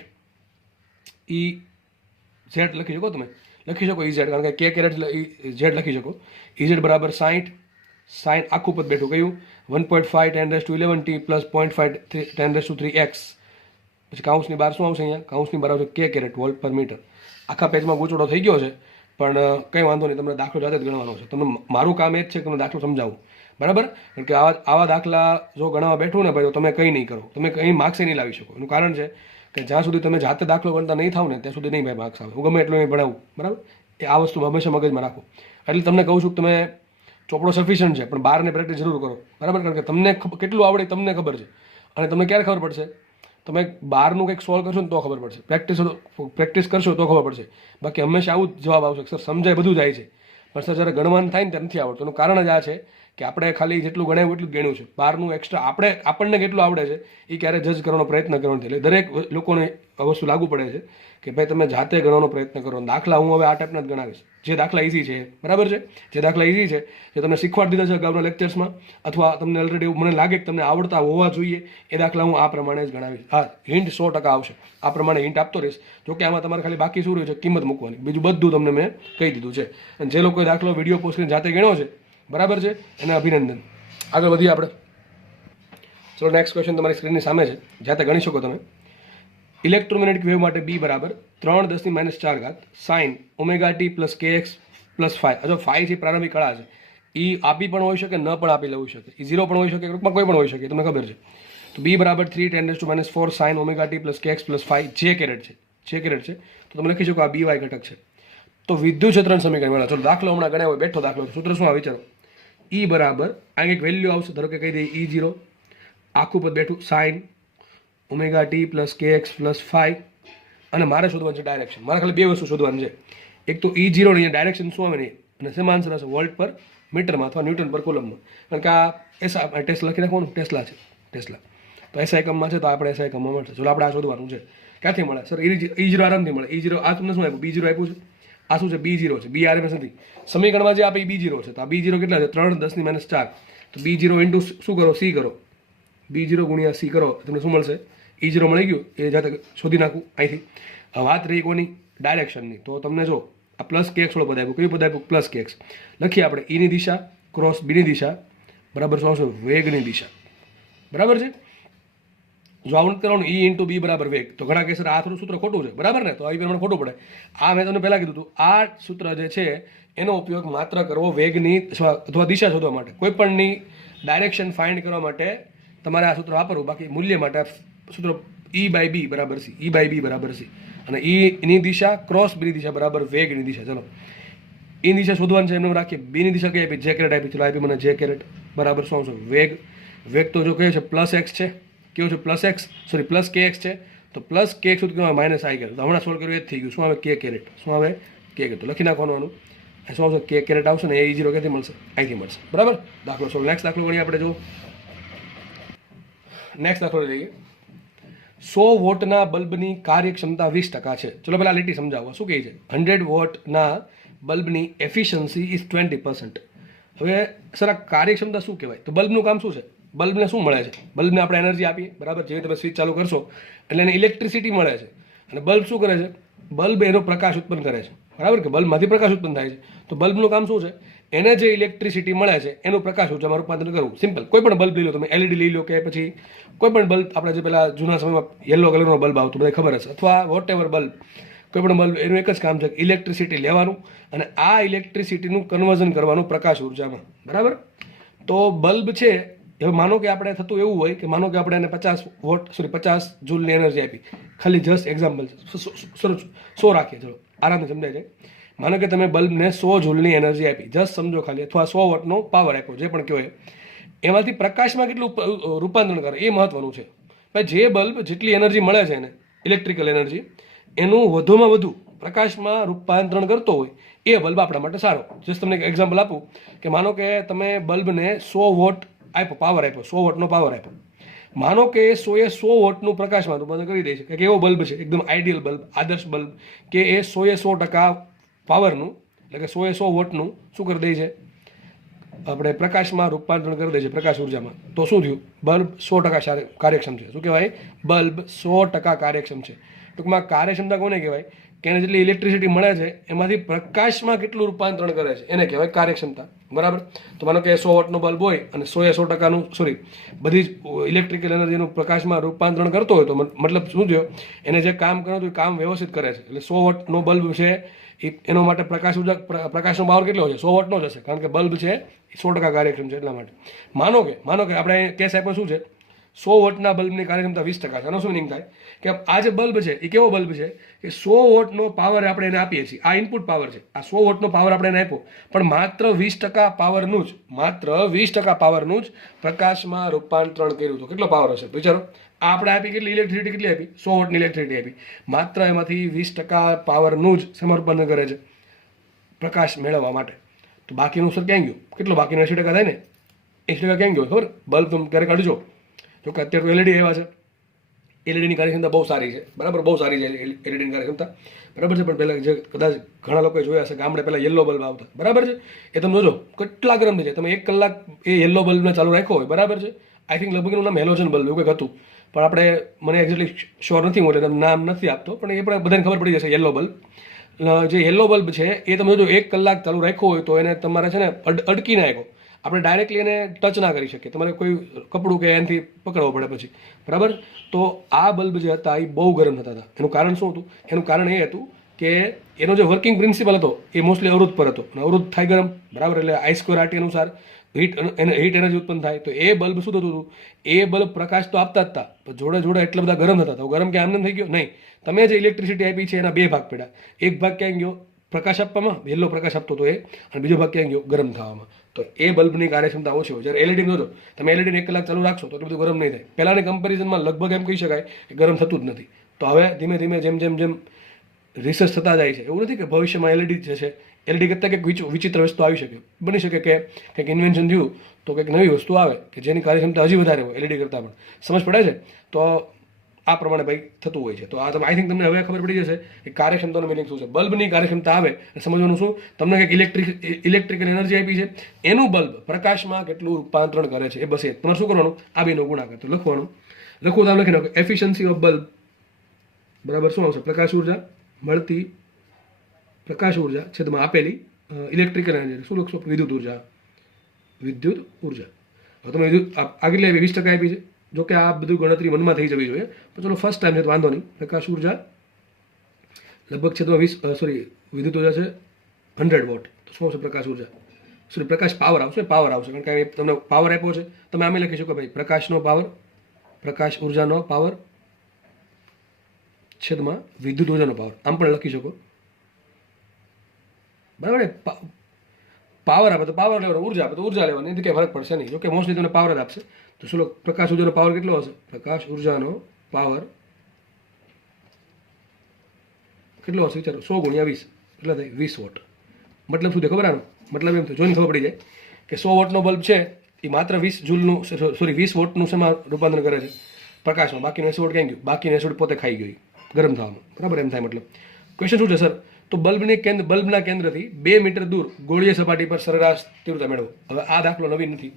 EZ લખી શકો તમે, લખી શકો EZ, કારણ કે K કેરેટ Z લખી શકો. EZ બરાબર 60. સાઇન આખું પદ બેઠું કયું? 1.5 10⁻11t પ્લસ 0.5 10⁻3x. પછી કાઉન્સની બહાર શું આવશે? અહીંયા કાઉન્સની બહાર આવશે K કેરેટ વોલ્ટ પર મીટર. આખા પેજમાં ગૂંચવડો થઈ ગયો છે, પણ કંઈ વાંધો નહીં, તમને દાખલો જાતે જ ગણવાનો છે. તમને મારું કામ એ જ છે કે તમને દાખલો સમજાવું. બરાબર. કારણ કે આવા દાખલા જો ગણવા બેઠું ને ભાઈ તો તમે કંઈ નહીં કરો, તમે કંઈ માર્ક્સ નહીં લાવી શકો. એનું કારણ છે કે જ્યાં સુધી તમે જાતે દાખલો ગણતા નહીં થાવ ને ત્યાં સુધી નહીં ભાઈ માર્ક્સ આવે. હું ગમે એટલું ભણાવું. બરાબર. એ આ વસ્તુ હંમેશા મગજમાં રાખો. એટલે તમને કહું છું કે તમે ચોપડો સફિશિયન્ટ છે પણ બહારને પ્રેક્ટિસ જરૂર કરો. બરાબર. કારણ કે તમને કેટલું આવડે તમને ખબર છે, અને તમને ક્યારે ખબર પડશે? તમે બહારનું કંઈક સોલ્વ કરશો ને તો ખબર પડશે, પ્રેક્ટિસ કરશો તો ખબર પડશે. બાકી હંમેશા આવું જ જવાબ આવશે, સર સમજાય બધું જાય છે પણ સર જ્યારે ગણવાનું થાય ને ત્યારે નથી આવડતું. એનું કારણ જ આ છે કે આપણે ખાલી જેટલું ગણાયું એટલું જ ગણ્યું છે. બહારનું એક્સ્ટ્રા આપણને કેટલું આવડે છે એ ક્યારે જજ કરવાનો પ્રયત્ન કરવાનો છે. એટલે દરેક લોકોને આ વસ્તુ લાગુ પડે છે કે ભાઈ તમે જાતે ગણવાનો પ્રયત્ન કરો. દાખલા હું હવે આ ટાઈપના જ ગણાવીશ, જે દાખલા ઇઝી છે. બરાબર છે. જે દાખલા ઇઝી છે, જે તમને શીખવાડી દીધા છે અગાઉના લેક્ચર્સમાં, અથવા તમને ઓલરેડી એવું મને લાગે કે તમને આવડતા હોવા જોઈએ, એ દાખલા હું આ પ્રમાણે જ ગણાવીશ. હા, હિન્ટ 100% આવશે. આ પ્રમાણે હિન્ટ આપતો રહીશ. જોકે આમાં તમારે ખાલી બાકી શું રહ્યું છે? કિંમત મૂકવાની. બીજું બધું તમને મેં કહી દીધું છે. અને જે લોકોએ દાખલો વિડીયો પોસ્ટ કરીને જાતે ગણ્યો છે, બરાબર છે, એને અભિનંદન. આગળ વધીએ આપણે. ચલો નેક્સ્ટ ક્વેશ્ચન તમારી સ્ક્રીનની સામે છે, જાતે ગણી શકો તમે. ઇલેક્ટ્રોમેગ્નેટિક વેવ માટે B બરાબર 3 10⁻⁴ sine omega t plus KX plus 5. જો 5 જે પ્રારંભિક કળા છે એ આપી પણ હોઈ શકે, ન પણ આપી હોઈ શકે, એ 0 પણ હોઈ શકે, ટૂંકમાં કોઈ પણ હોઈ શકે, તમને ખબર છે. તો B બરાબર 3 10⁻⁴ sine omega t plus KX plus 5 જે કેરેટ છે, જે કેરેટ છે. તો તમે લખી શકો આ BY ઘટક છે. તો વિદ્યુત ક્ષેત્રનું સમીકરણ મેળવો. ચલો દાખલો હમણાં ગણ્યા હોય, બેઠો દાખલો, સૂત્ર શું આવે વિચારો? E બરાબર આ એક વેલ્યુ આવશે, ધારો કે કહી દઈએ E0, આખું પદ બેઠું sine omega t plus KX plus 5, અને મારે શોધવાનું છે ડાયરેક્શન. મારે ખાલી બે વસ્તુ શોધવાની છે. એક તો E0 ની ડાયરેક્શન શું આવે નહીં, અને શેમાં આન્સર હશે? વોલ્ટ પર મીટરમાં અથવા ન્યૂટન પર કુલમમાં. કારણ કે આ ટેસ્લા લખી નાખવાનું, ટેસ્લા છે ટેસ્લા. તો એસઆઈ એકમમાં છે તો આપણે એસઆઈ એકમમાં મળશે. ચલો આપણે આ શોધવાનું છે. ક્યાંથી મળે સર? E0 આરામથી મળે. E0 આ તમને શું આપ્યું? B0 આપ્યું છે. આ શું છે? B0 છે. B RMS નથી. સમીકરણમાં જે આપે B0 છે. તો આ B0 કેટલા છે? 3 10 ની -4. તો B0 ઇન્ટુ શું કરો? C કરો. B0 ગુણ્યા C કરો, તમને શું મળશે? E0 મળી ગયું. એ જાતે શોધી નાખું અહીંથી. વાત રહી કોની? ડાયરેક્શનની. તો તમને જો આ પ્લસ KX વાળો પદ આપ્યું. કયું પદ આપ્યું? Plus KX. લખીએ આપણે E ની દિશા ક્રોસ B ની દિશા બરાબર શું આવશે? વેગની દિશા. બરાબર છે. જો આવું કરવાનું E ઇન્ટુ B બરાબર વેગ, તો ઘણા કહેશે આ થોડું સૂત્ર ખોટું છે. બરાબર ને? તો આ પ્રમાણે ખોટું પડે. આ મેં તમને પહેલાં કીધું હતું, આ સૂત્ર જે છે એનો ઉપયોગ માત્ર કરવો વેગની અથવા દિશા શોધવા માટે. કોઈ પણની ડાયરેક્શન ફાઇન્ડ કરવા માટે તમારે આ સૂત્ર વાપરવું. બાકી મૂલ્ય માટે સૂત્ર E/B બરાબર C. E/B બરાબર C. અને E ની દિશા ક્રોસ B ની દિશા બરાબર વેગની દિશા. ચલો E ની દિશા શોધવાની છે એમને રાખીએ. B ની દિશા કઈ આપી? J કેરેટ આપી. ચલો આપી મને J કેરેટ બરાબર શું આવશે? વેગ. વેગ તો જો કહે છે પ્લસ x છે. કેવું છે? Plus x, sorry plus KX છે. તો પ્લસ KX શું કહેવાય? Minus I caret. તો હમણાં સોલ્વ કર્યું એ જ થઈ ગયું. શું આવે? K caret. શું આવે? K caret. તો લખી નાખવાનું આનું. શું આવશે? K કેરેટ આવશે ને એ E0 ક્યાંથી મળશે? અહીંથી મળશે. બરાબર. દાખલો સોલ્વ. નેક્સ્ટ દાખલો ગણીએ આપણે. જો નેક્સ્ટ દાખલો લઈએ. 100 વોટના બલ્બની કાર્યક્ષમતા 20% છે. ચલો પહેલા લીટી સમજાવો. શું કહે છે? 100 વોટના બલ્બની એફિશિયન્સી ઇઝ 20%. હવે સર આ કાર્યક્ષમતા શું કહેવાય? તો બલ્બનું કામ શું છે? બલ્બને શું મળે છે? બલ્બને આપણે એનર્જી આપીએ. બરાબર. જેવી તમે સ્વિચ ચાલુ કરશો એટલે એને ઇલેક્ટ્રિસિટી મળે છે. અને બલ્બ શું કરે છે? બલ્બ એનો પ્રકાશ ઉત્પન્ન કરે છે. બરાબર કે બલ્બમાંથી પ્રકાશ ઉત્પન્ન થાય છે. તો બલ્બનું કામ શું છે? એને જે ઇલેક્ટ્રિસિટી મળે છે એનું પ્રકાશ ઊર્જામાં રૂપાંતર કરવું. સિમ્પલ. કોઈ પણ બલ્બ લઈ લો તમે, LED લઈ લો કે પછી કોઈ પણ બલ્બ, આપણે જે પેલા જૂના સમયમાં યલો કલરનો બલ્બ આવતો બધા ખબર હશે, અથવા વોટ એવર બલ્બ, કોઈ પણ બલ્બ, એનું એક જ કામ છે ઇલેક્ટ્રિસિટી લેવાનું અને આ ઇલેક્ટ્રિસિટીનું કન્વર્ઝન કરવાનું પ્રકાશ ઊર્જામાં. બરાબર. તો બલ્બ છે. હવે માનો કે આપણે થતું એવું હોય કે માનો કે આપણે એને 50 જૂલની એનર્જી આપી. ખાલી જસ્ટ એક્ઝામ્પલ છે. 100 રાખીએ. ચલો આરામથી સમજાય છે. માનો કે તમે બલ્બને 100 જૂલની એનર્જી આપી. જસ્ટ સમજો ખાલી. અથવા 100 વોટનો પાવર આપ્યો, જે પણ કહેવાય. એમાંથી પ્રકાશમાં કેટલું રૂપાંતરણ કરે એ મહત્વનું છે. ભાઈ જે બલ્બ જેટલી એનર્જી મળે છે એને, ઇલેક્ટ્રિકલ એનર્જી, એનું વધુમાં વધુ પ્રકાશમાં રૂપાંતરણ કરતો હોય એ બલ્બ આપણા માટે સારો. જસ્ટ તમને એક એક્ઝામ્પલ આપું કે માનો કે તમે બલ્બને 100 વોટ આપ્યો, પાવર આપ્યો, 100 વોટનો પાવર આપ્યો. માનો કે 100 વોટનું પ્રકાશમાં રૂપાંતર કરી દે છે. કે એવો બલ્બ છે એકદમ આઈડિયલ બલ્બ, આદર્શ બલ્બ, કે એ 100% પાવરનું, એટલે કે 100 વોટનું શું કરી દે છે? આપણે પ્રકાશમાં રૂપાંતરણ કરી દે છે, પ્રકાશ ઉર્જામાં. તો શું થયું? બલ્બ 100% કાર્યક્ષમ છે. શું કહેવાય? બલ્બ 100% કાર્યક્ષમ છે. ટૂંકમાં કાર્યક્ષમતા કોને કહેવાય? કે એને જેટલી ઇલેક્ટ્રિસિટી મળે છે એમાંથી પ્રકાશમાં કેટલું રૂપાંતરણ કરે છે એને કહેવાય કાર્યક્ષમતા. બરાબર. તો માનો કે 100 વોટનો બલ્બ હોય અને 100%નું બધી જ ઇલેક્ટ્રિકલ એનર્જીનું પ્રકાશમાં રૂપાંતરણ કરતો હોય તો મતલબ શું થયો? એને જે કામ કરવું હતું એ કામ વ્યવસ્થિત કરે છે. એટલે 100 વોટનો બલ્બ છે એનો માટે પ્રકાશનો પાવર કેટલો છે? 100 વોટનો જ હશે. કારણ કે બલ્બ છે 100% કાર્યક્ષમ છે એટલા માટે. માનો કે આપણે કેસ આપ્યો શું છે? 100 વોટના બલ્બની કાર્યક્ષમતા 20% છે. આનો શું મિનિંગ થાય? કે આ જે બલ્બ છે એ કેવો બલ્બ છે કે 100 વોટનો પાવર આપણે એને આપીએ છીએ. આ ઇનપુટ પાવર છે. આ 100 વોટનો પાવર આપણે એને આપ્યો, પણ માત્ર 20% પાવરનું જ પ્રકાશમાં રૂપાંતરણ કર્યું. તો કેટલો પાવર હશે વિચારો? આપણે આપી કેટલી ઇલેક્ટ્રિસિટી? કેટલી આપી? 100 વોટની ઇલેક્ટ્રિસિટી આપી. માત્ર એમાંથી 20% પાવરનું જ સમર્પણ કરે છે પ્રકાશ મેળવવા માટે. તો બાકીનું સર ક્યાં ગયું? કેટલો બાકીનો 80% થાય ને? 80% ક્યાં ગયો ખબર? બલ્બ તમે ક્યારેક અડજો. જો કે અત્યારે તો LED એવા છે, LEDની કાર્યક્ષમતા બહુ સારી છે. બરાબર. બહુ સારી છે LEDની કાર્યક્ષમતા. બરાબર છે. પણ પહેલાં જે કદાચ ઘણા લોકોએ જોયા હશે, ગામડે પહેલાં યલો બલ્બ આવતા. બરાબર છે. એ તમે જોજો કેટલા ગરમ થઈ જાય. તમે 1 કલાક એ યલો બલ્બને ચાલુ રાખ્યો હોય. બરાબર છે. આઈ થિંક લગભગ એનું નામ હેલોજન બલ્બ એવું કંઈક હતું. પણ આપણે મને એક્ઝેક્ટલી શ્યોર નથી, હું એટલે નામ નથી આપતો, પણ એ પણ બધાને ખબર પડી જશે. યલો બલ્બ, જે યલો બલ્બ છે એ તમે જો 1 કલાક ચાલુ રાખ્યો હોય તો એને તમારે છે ને અડકી નાખો. આપણે ડાયરેક્ટલી એને ટચ ના કરી શકીએ. તમારે કોઈ કપડું કે એનાથી પકડવું પડે પછી. બરાબર. તો આ બલ્બ જે હતા એ બહુ ગરમ થતા હતા. એનું કારણ શું હતું? એનું કારણ એ હતું કે એનો જે વર્કિંગ પ્રિન્સિપલ હતો એ મોસ્ટલી અવરોધ પર હતો. અને અવરોધ થાય ગરમ. બરાબર. એટલે I²RT અનુસાર હીટ એનર્જી ઉત્પન્ન થાય. તો એ બલ્બ શું થતું હતું? એ બલ્બ પ્રકાશ તો આપતા જ હતા, પણ જોડે જોડે એટલા બધા ગરમ થતા હતા. ગરમ કે આમને થઈ ગયો? નહીં. તમે જે ઇલેક્ટ્રિસિટી આપી છે એના 2 ભાગ પડ્યા. એક ભાગ ક્યાં ગયો? પ્રકાશ આપવામાં, યલો પ્રકાશ આપતો હતો એ. અને બીજો ભાગ ક્યાં ગયો? ગરમ થવામાં. તો એ બલ્બની કાર્યક્ષમતા ઓછી હોય. જ્યારે LED જોજો, તમે LED ને 1 કલાક ચાલુ રાખશો તો એટલું બધું ગરમ નહીં થાય. પહેલાંની કમ્પેરિઝનમાં લગભગ એમ કહી શકાય કે ગરમ થતું જ નથી. તો હવે ધીમે ધીમે જેમ જેમ જેમ રિસર્ચ થતા જાય છે, એવું નથી કે ભવિષ્યમાં એલઈડી જે છે એલઈડી કરતાં કંઈક વિચિત્ર વસ્તુ આવી શકે, બની શકે કે કંઈક ઇન્વેન્શન થયું તો કંઈક નવી વસ્તુ આવે કે જેની કાર્યક્ષમતા હજી વધારે હોય એલઈડી કરતાં પણ. સમજ પડે છે? તો આ પ્રમાણે ભાઈ થતું હોય છે. તો આ તમે આઈ થિંક તમને હવે ખબર પડી જશે કે કાર્યક્ષમતાનો મિનિંગ શું છે. બલ્બની કાર્યક્ષમતા આવે સમજવાનું શું, તમને કંઈક ઇલેક્ટ્રિકલ એનર્જી આપી છે, એનું બલ્બ પ્રકાશમાં કેટલું રૂપાંતરણ કરે છે એ બસ એ તમારે શું કરવાનું, આ બેનો ગુણાકાર તો લખવાનું. લખવું તો આમ લખી નાખો એફિશિયન્સી ઓફ બલ્બ બરાબર શું આવશે, પ્રકાશ ઉર્જા મળતી, પ્રકાશ ઉર્જા છેદમાં આપેલી ઇલેક્ટ્રિકલ એનર્જી, શું લખશો, વિદ્યુત ઉર્જા, વિદ્યુત ઉર્જા. હવે તમે વિદ્યુત આગળ લેવી 20% આપી છે, જો કે આ બધું ગણતરી મનમાં થઈ જવી જોઈએ, પણ ચલો ફર્સ્ટ ટાઈમ છે તો વાંધો નહીં. પ્રકાશ ઉર્જા લગભગ છેદમાં 20, સોરી વિદ્યુત ઉર્જા છે 100 વોટ, તો શું આવશે પ્રકાશ ઉર્જા, સોરી પ્રકાશ પાવર આવશે, પાવર આવશે, કારણ કે તમને પાવર આપ્યો છે. તમે આમે લખી શકો ભાઈ પ્રકાશનો પાવર, પ્રકાશ ઉર્જાનો પાવર છેદમાં વિદ્યુત ઉર્જાનો પાવર, આમ પણ લખી શકો, બરાબર ને. પાવર આપે તો પાવર લેવાનો, ઉર્જા આપે તો ઉર્જા લેવાની, એથી કંઈ ફરક પડશે નહીં. જો કે મોસ્ટલી તમને પાવર જ આપશે. તો શું પ્રકાશ ઉર્જાનો પાવર કેટલો હશે, પ્રકાશ ઉર્જાનો પાવર કેટલો હશે વિચારો, 100 × 20 એટલે થાય 20 વોટ. મતલબ શું થાય ખબર આનો મતલબ એમ થાય, જોઈને ખબર પડી જાય કે 100 વોટનો બલ્બ છે એ માત્ર 20 જૂલનું, સોરી 20 વોટનું શેમાં રૂપાંતર કરે છે, પ્રકાશમાં. બાકીનું 80 વોટ ક્યાં ગયું, બાકીનું 80 વોટ પોતે ખાઈ ગયું ગરમ થવામાં, બરાબર એમ થાય. મતલબ ક્વેશ્ચન શું છે સર, તો બલ્બના કેન્દ્રથી 2 મીટર દૂર ગોળીય સપાટી પર સરેરાશ તીવ્રતા મેળવો. હવે આ દાખલો નવીન નથી,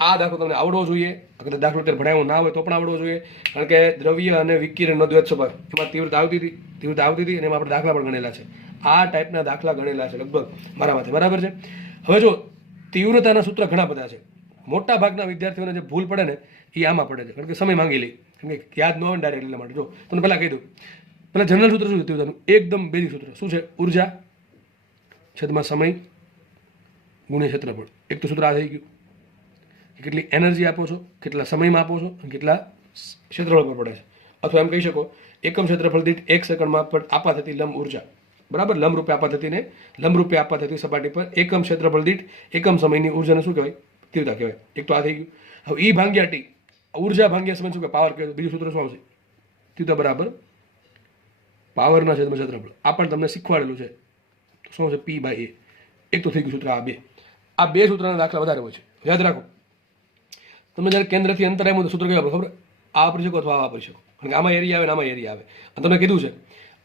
આ દાખલો તમને આવડવો જોઈએ. અગર દાખલો અત્યારે ભણાવ્યો ના હોય તો પણ આવડવો જોઈએ, કારણ કે દ્રવ્ય અને વિકિરણનો દ્વૈત સ્વભાવ એમાં તીવ્રતા આવતી હતી અને એમાં આપણે દાખલા પણ ગણેલા છે. આ ટાઈપના દાખલા ગણેલા છે લગભગ મારા માથે, બરાબર છે. હવે જો તીવ્રતાના સૂત્ર ઘણા બધા છે, મોટા ભાગના વિદ્યાર્થીઓને જે ભૂલ પડે ને એ આમાં પડે છે, કારણ કે સમય માંગી લે, કારણ કે યાદ ન હોય ડાયરેક્ટ. એટલા માટે જો તમને પહેલાં કહી દઉં, પહેલાં જનરલ સૂત્ર શું છે તીવ્રતાનું, એકદમ બેઝિક સૂત્ર શું છે, ઉર્જા છેદમાં સમય ગુણ્યા ક્ષેત્રફળ. એક તો સૂત્ર આ થઈ ગયું, કેટલી એનર્જી આપો છો, કેટલા સમયમાં આપો છો અને કેટલા ક્ષેત્રફળ પર પડે છે. અથવા એમ કહી શકો એકમ ક્ષેત્રફળ દીઠ 1 સેકન્ડમાં આપા થતી લંબ ઉર્જા, બરાબર, લંબરૂપે આપા થતી સપાટી પર એકમ ક્ષેત્રફળ દીઠ એકમ સમયની ઉર્જાને શું કહેવાય, તીવ્રતા કહેવાય. એક તો આ થઈ ગયું. હવે ઈ ભાગ્યા ટી, ઉર્જા ભાગ્યા સમય શું કે પાવર કહેવાય. બીજું સૂત્ર શું આવશે, તીવ્રતા બરાબર પાવરના છેદમાં ક્ષેત્રફળ. આ પણ તમને શીખવાડેલું છે, શું આવશે P/A. એક તો થઈ ગયું સૂત્ર આ બે સૂત્રના દાખલા વધારે હોય છે, યાદ રાખો. તમને જ્યારે કેન્દ્રથી અંતર આવ્યું તો સૂત્ર કયું આપણે ખબર, આ વાપરી શકો અથવા આ વાપરી શકો, કારણ કે આમાં એરિયા આવે ને આમાં એરિયા આવે. અને તમને કીધું છે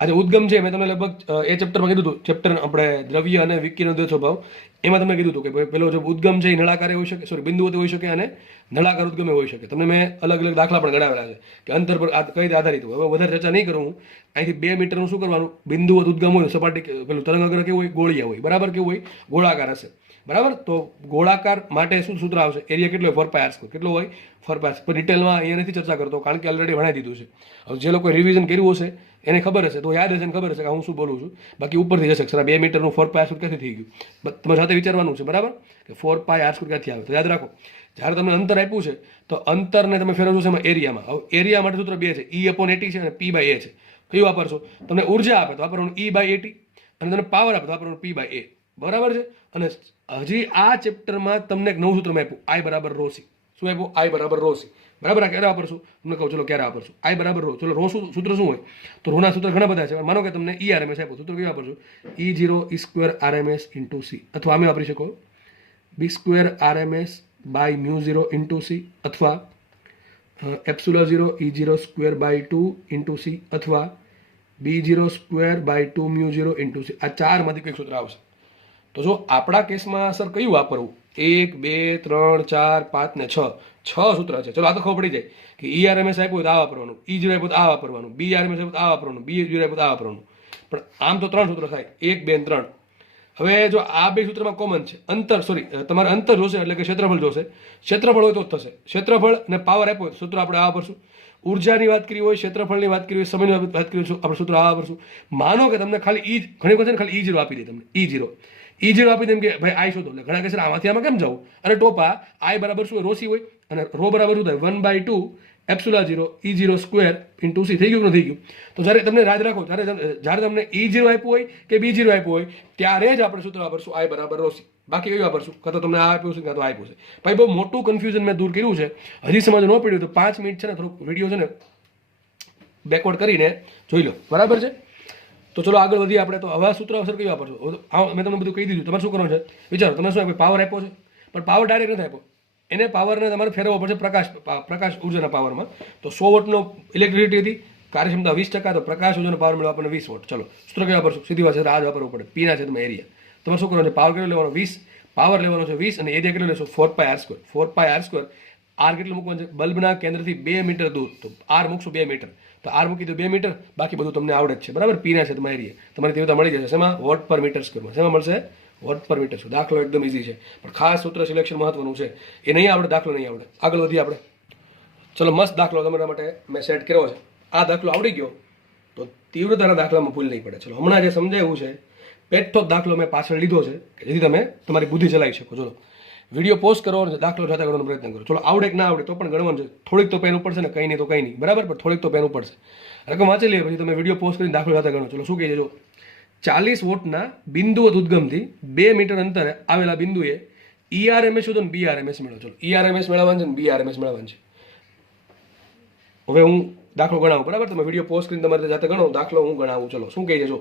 આજે ઉદ્ગમ છે, મેં તમને લગભગ એ ચેપ્ટરમાં કીધું હતું, ચેપ્ટર આપણે દ્રવ્ય અને વિકિરણ દ્વૈત સ્વભાવ, એમાં તમને કીધું હતું કે ભાઈ પેલો જે ઉદ્ગમ છે એ નળાકારે હોઈ શકે, સોરી બિંદુઓથી હોઈ શકે અને નળાકાર ઉદ્ગમે હોઈ શકે. તમને મેં અલગ અલગ દાખલા પણ ગણાવેલા છે કે અંતર પર કઈ રીતે આધારિત હોય. હવે વધારે ચર્ચા નહીં કરું હું. અહીંથી 2 મીટરનું શું કરવાનું, બિંદુઓ ઉદ્ગમ હોય, સપાટી પેલું તરંગ અગ્ર કેવું હોય, ગોળીયા હોય, બરાબર, કેવું હોય, ગોળાકાર હશે, બરાબર. તો ગોળાકાર માટે શું સૂત્ર આવશે, એરિયા કેટલો હોય, 4πr². કેટલો હોય, 4πr². પણ ડિટેલમાં અહીંયા નથી ચર્ચા કરતો, કારણ કે ઓલરેડી ભણાવી દીધું છે. હવે જે લોકો રિવિઝન કર્યું હશે એને ખબર હશે, તો યાદ હશે ને ખબર હશે કે હું શું બોલું છું. બાકી ઉપરથી જશે સર 2 મીટરનું 4πr² ક્યાંથી થઈ ગયું, તમારે સાથે વિચારવાનું છે, બરાબર, કે 4πr² ક્યાંથી આવે. તો યાદ રાખો, જ્યારે તમને અંતર આપ્યું છે તો અંતરને તમે ફેરવશો છે એમાં એરિયામાં. હવે એરિયા માટે સૂત્ર 2 છે, E/AT છે અને P/A છે. કયું વાપરશો, તમને ઉર્જા આપે તો વાપરવાનું E/AT, અને તમને પાવર આપે તો વાપરવાનું P/A, બરાબર છે. અને હજી આ ચેપ્ટરમાં તમને એક નવું સૂત્ર આપ્યું, I = ρc. શું આપ્યું, I = ρc, બરાબર. આ ક્યારે વાપરશું તમને કહું, ચલો ક્યારે વાપરશું, I = ρ. ચલો ρ સૂત્ર શું હોય, તો ρના સૂત્ર ઘણા બધા છે. માનો કે તમને E/RMS આપ્યું, સૂત્ર કયું વાપરશું, E0 E² RMS × C, અથવા આમે વાપરી શકો B² RMS by μ0 × C, અથવા ε0 E0² / 2 × C, અથવા B0² / 2 μ0 × C. આ ચારમાંથી કંઈક સૂત્ર આવશે. તો જો આપણા કેસમાં સર કયું વાપરવું, 1 2 3 4 5 ને 6 સૂત્ર છે. ચલો આ તો ખબર પડી જાય કે E/RMS આપ્યું હોય તો આ વાપરવાનું, E0 આપ્યું તો આ વાપરવાનું, B/RMS આપ્યું તો આ વાપરવાનું, B0 આપ્યું તો આ વાપરવાનું. પણ આમ તો 3 સૂત્ર થાય, 1 2 3. હવે જો આ બે સૂત્રમાં કોમન છે, અંતર, સોરી તમારે અંતર જોશે એટલે કે ક્ષેત્રફળ જોશે. ક્ષેત્રફળ હોય તો જ થશે. ક્ષેત્રફળ અને પાવર આપ્યો હોય સૂત્ર આપણે આ વાપરશું. ઉર્જાની વાત કરી હોય, ક્ષેત્રફળની વાત કરી હોય, સમયની વાત કરી હોય, આપણે સૂત્ર આ વાપરશું. માનો કે તમને ખાલી ઘણી વખત ખાલી E0 આપી દે, તમને E0 આપી દે એમ કે ભાઈ I શોધો, એટલે ઘણા કહેશે આમાંથી આમાં કેમ જવું, અને ટોપા I બરાબર શું હોય, ρc હોય, અને ρ બરાબર શું થાય, 1/2 ε0 E0² × C. થઈ ગયું કે ન થઈ ગયું. તો જ્યારે તમને યાદ રાખો, જ્યારે તમને E0 આપ્યું હોય કે B0 આપ્યું હોય ત્યારે જ આપણે સૂત્ર વાપરશું I = ρc. બાકી કયું વાપરશું, કાં તો તમને આ આપ્યું છે કાં તો આ આપ્યું છે. ભાઈ બહુ મોટું કન્ફ્યુઝન મેં દૂર કર્યું છે. હજી સમજ ન પડ્યું તો 5 મિનિટ છે ને થોડુંક વિડીયો છે ને બેકવર્ડ કરીને જોઈ લો, બરાબર છે. તો ચલો આગળ વધીએ આપણે. તો હવે સૂત્ર અસર કઈ વાપરશો? મેં તમને બધું કહી દીધું. તમારે શું કરવાનું છે વિચારો. તમે શું પાવર આપ્યો છે, પણ પાવર ડાયરેક્ટ નથી આપ્યો. એને પાવરને તમારે ફેરવવો પડશે પ્રકાશ ઉર્જાના પાવરમાં. તો 100 વોટનો ઇલેક્ટ્રિસિટી હતી, કાર્યક્ષમતા 20%, તો પ્રકાશ ઉર્જાનો પાવર મળ્યો આપણને 20 વોટ. ચલો સૂત્ર કઈ વાપરશું? સીધી વાત છે, આ જ વાપરવું પડે. પીના છે તમે એરિયા. તમારે શું કરવાનું છે? પાવર કેટલો લેવાનો? 20. પાવર લેવાનો છે 20 અને એરિયા કેટલો લેશો? 4πr². 4πr². આર કેટલું મૂકવાનું છે? બલ્બના કેન્દ્રથી 2 મીટર દૂર. તો આર મૂકશું 2 મીટર. તો આર મૂકી દો 2 મીટર. બાકી બધું તમને આવડે જ છે, બરાબર. પીના છે તમારા એરિયા તમારી તીવ્રતા મળી જશે. શેમાં? વોટ પર મીટર સ્ક્વેરમાં. શેમાં મળશે? વોટ પર મીટર સ્ક્વેર. દાખલો એકદમ ઇઝી છે, પણ ખાસ સૂત્ર સિલેક્શન મહત્વનું છે. એ નહીં આવડે, દાખલો નહીં આવડે. આગળ વધીએ આપણે. ચલો મસ્ત દાખલો તમારા માટે મેં સેટ કર્યો છે. આ દાખલો આવડી ગયો તો તીવ્રતાના દાખલામાં ભૂલ નહીં પડે. ચલો હમણાં જે સમજાયું છે પેટનો દાખલો મેં પાછળ લીધો છે કે જેથી તમે તમારી બુદ્ધિ ચલાવી શકો. ચલો વિડીયો પોઝ કરો અને દાખલો સાથે ગણવાનો પ્રયત્ન કરો. ચલો આવડે કે ના આવડે તો પણ ગણવાનું છે. થોડીક તો પેન પડશે ને, કંઈ નહીં તો કંઈ નહીં, બરાબર. પણ થોડીક તો પેન પડશે. રકમ વાંચી લઈએ પછી તમે વિડીયો પોઝ કરીને દાખલો સાથે ગણો. ચલો શું કહે છે જો, 40 વોટના બિંદુવત ઉદ્ગમથી 2 મીટર અંતરે આવેલા બિંદુએ ERMS શોધો ને BRMS મેળવો. ચલો ERMS મેળવવાનું છે ને BRMS મેળવવાનું છે. હવે હું દાખલો ગણાવું, બરાબર. તમે વિડીયો પોઝ કરીને તમારે જાતે ગણો. દાખલો હું ગણાવું. ચલો શું કહે છે જો,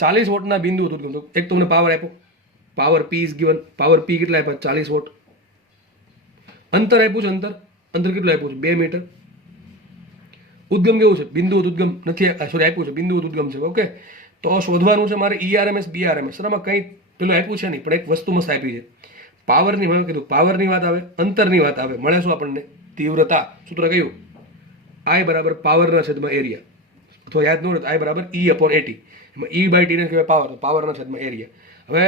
40 વોટના બિંદુવત ઉદ્ગમ. એક તમને પાવર આપ્યો, power P is given. Power P કેટલા આપ્યા? 40 વોટ. અંતર આપ્યું છે, અંતર કેટલું આપ્યું છે? 2 મીટર. ઉદ્ગમ કેવું છે? બિંદુવત ઉદ્ગમ નથી, સોરી આપ્યું છે બિંદુવત ઉદ્ગમ છે. ઓકે, તો શોધવાનું છે મારે ERMS BRMS. સર આમાં કંઈ પેલું આપ્યું છે નહીં, પણ એક વસ્તુ મસ્ત આપી છે. પાવરની મેં કીધું પાવરની વાત આવે, અંતરની વાત આવે, મળે શું આપણને? તીવ્રતા. સૂત્ર કયું? I બરાબર પાવરના છેદમાં એરિયા. અથવા યાદ ન હોય તો I બરાબર E/AT. એમાં E/T ને કહેવાય પાવર, તો પાવરના છેદમાં એરિયા. હવે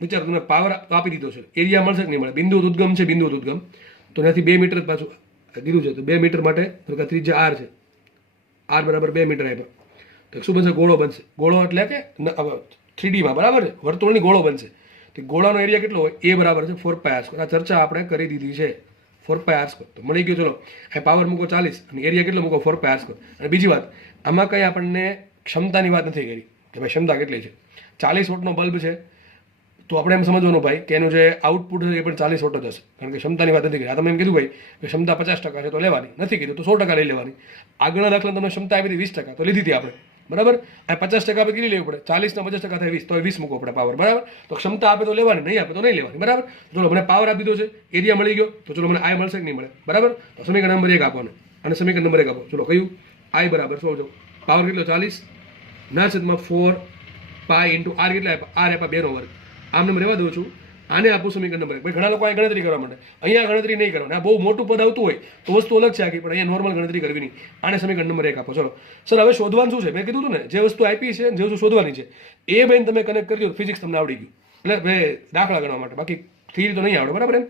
વિચારો, તમને પાવર આપી દીધો છે, એરિયા મળશે કે નહીં મળે? બિંદુવત ઉદ્ગમ છે, બિંદુવત ઉદ્ગમ તો ત્યાંથી 2 મીટર પાછું કીધું છે. તો 2 મીટર માટે ત્રિજ્યા R છે. R બરાબર 2 મીટર આપ્યા. તો શું બનશે? ગોળો બનશે. ગોળો એટલે કે 3Dમાં, બરાબર છે, વર્તુળની ગોળો બનશે. તો ગોળાનો એરિયા કેટલો હોય? A બરાબર છે 4πr². આ ચર્ચા આપણે કરી દીધી છે. 4πr². તો મળી ગયો. ચલો આ પાવર મૂકો 40 અને એરિયા કેટલો મૂકો? 4πr². અને બીજી વાત, આમાં કંઈ આપણને ક્ષમતાની વાત નથી કરી કે ભાઈ ક્ષમતા કેટલી છે. 40 વોટનો બલ્બ છે તો આપણે એમ સમજવાનું ભાઈ કે એનું જે આઉટપુટ છે એ પણ 40 વોટ જ હશે, કારણ કે ક્ષમતાની વાત નથી કરી. આ તમે એમ કીધું ભાઈ કે ક્ષમતા 50% છે તો લેવાની નથી, કીધું તો 100% લઈ લેવાની. આગળના દાખલા તમને ક્ષમતા આપી હતી 20%, તો લીધી હતી આપણે, બરાબર. આ 50% આપણે કેટલી લેવી પડે? 40 ના 50% થાય 20, તો 20 મૂકવો પડે પાવર, બરાબર. તો ક્ષમતા આપે તો લેવાની, નહીં આપે તો નહીં લેવાની, બરાબર. ચલો મને પાવર આપી દીધો છે, એરિયા મળી ગયો, તો ચલો મને I મળશે કે નહીં મળે? બરાબર. તો સમીકરણ નંબર 1 આપો અને સમીકરણ નંબર 1 આપો. ચલો કયું? I બરાબર શું આવજો? પાવર કેટલો? 40 ના છેદમાં 4π ઇન્ટુ R કેટલા આપ્યા? R આપ્યા 2 નો વર્ગ. આમને રહેવા દઉં છું. આને આપું સમીકરણ નંબર 1. ભાઈ ઘણા લોકો અહીં ગણતરી કરવા માટે, અહીંયા ગણતરી નહીં કરવાની. આ બહુ મોટું પદ આવતું હોય તો વસ્તુ અલગ છે આખી, પણ અહીંયા નોર્મલ ગણતરી કરવી નહીં. આને સમીકરણ નંબર 1 આપો. ચલો સર હવે શોધવાનું શું છે? મેં કીધું હતું ને, જે વસ્તુ આપી છે, જે વસ્તુ શોધવાની છે એ બેન તમે કનેક્ટ કરી દો, ફિઝિક્સ તમને આવડી ગયું. એટલે ભાઈ દાખલા ગણવા માટે, બાકી થિયરી તો નહીં આવડે, બરાબર. એમ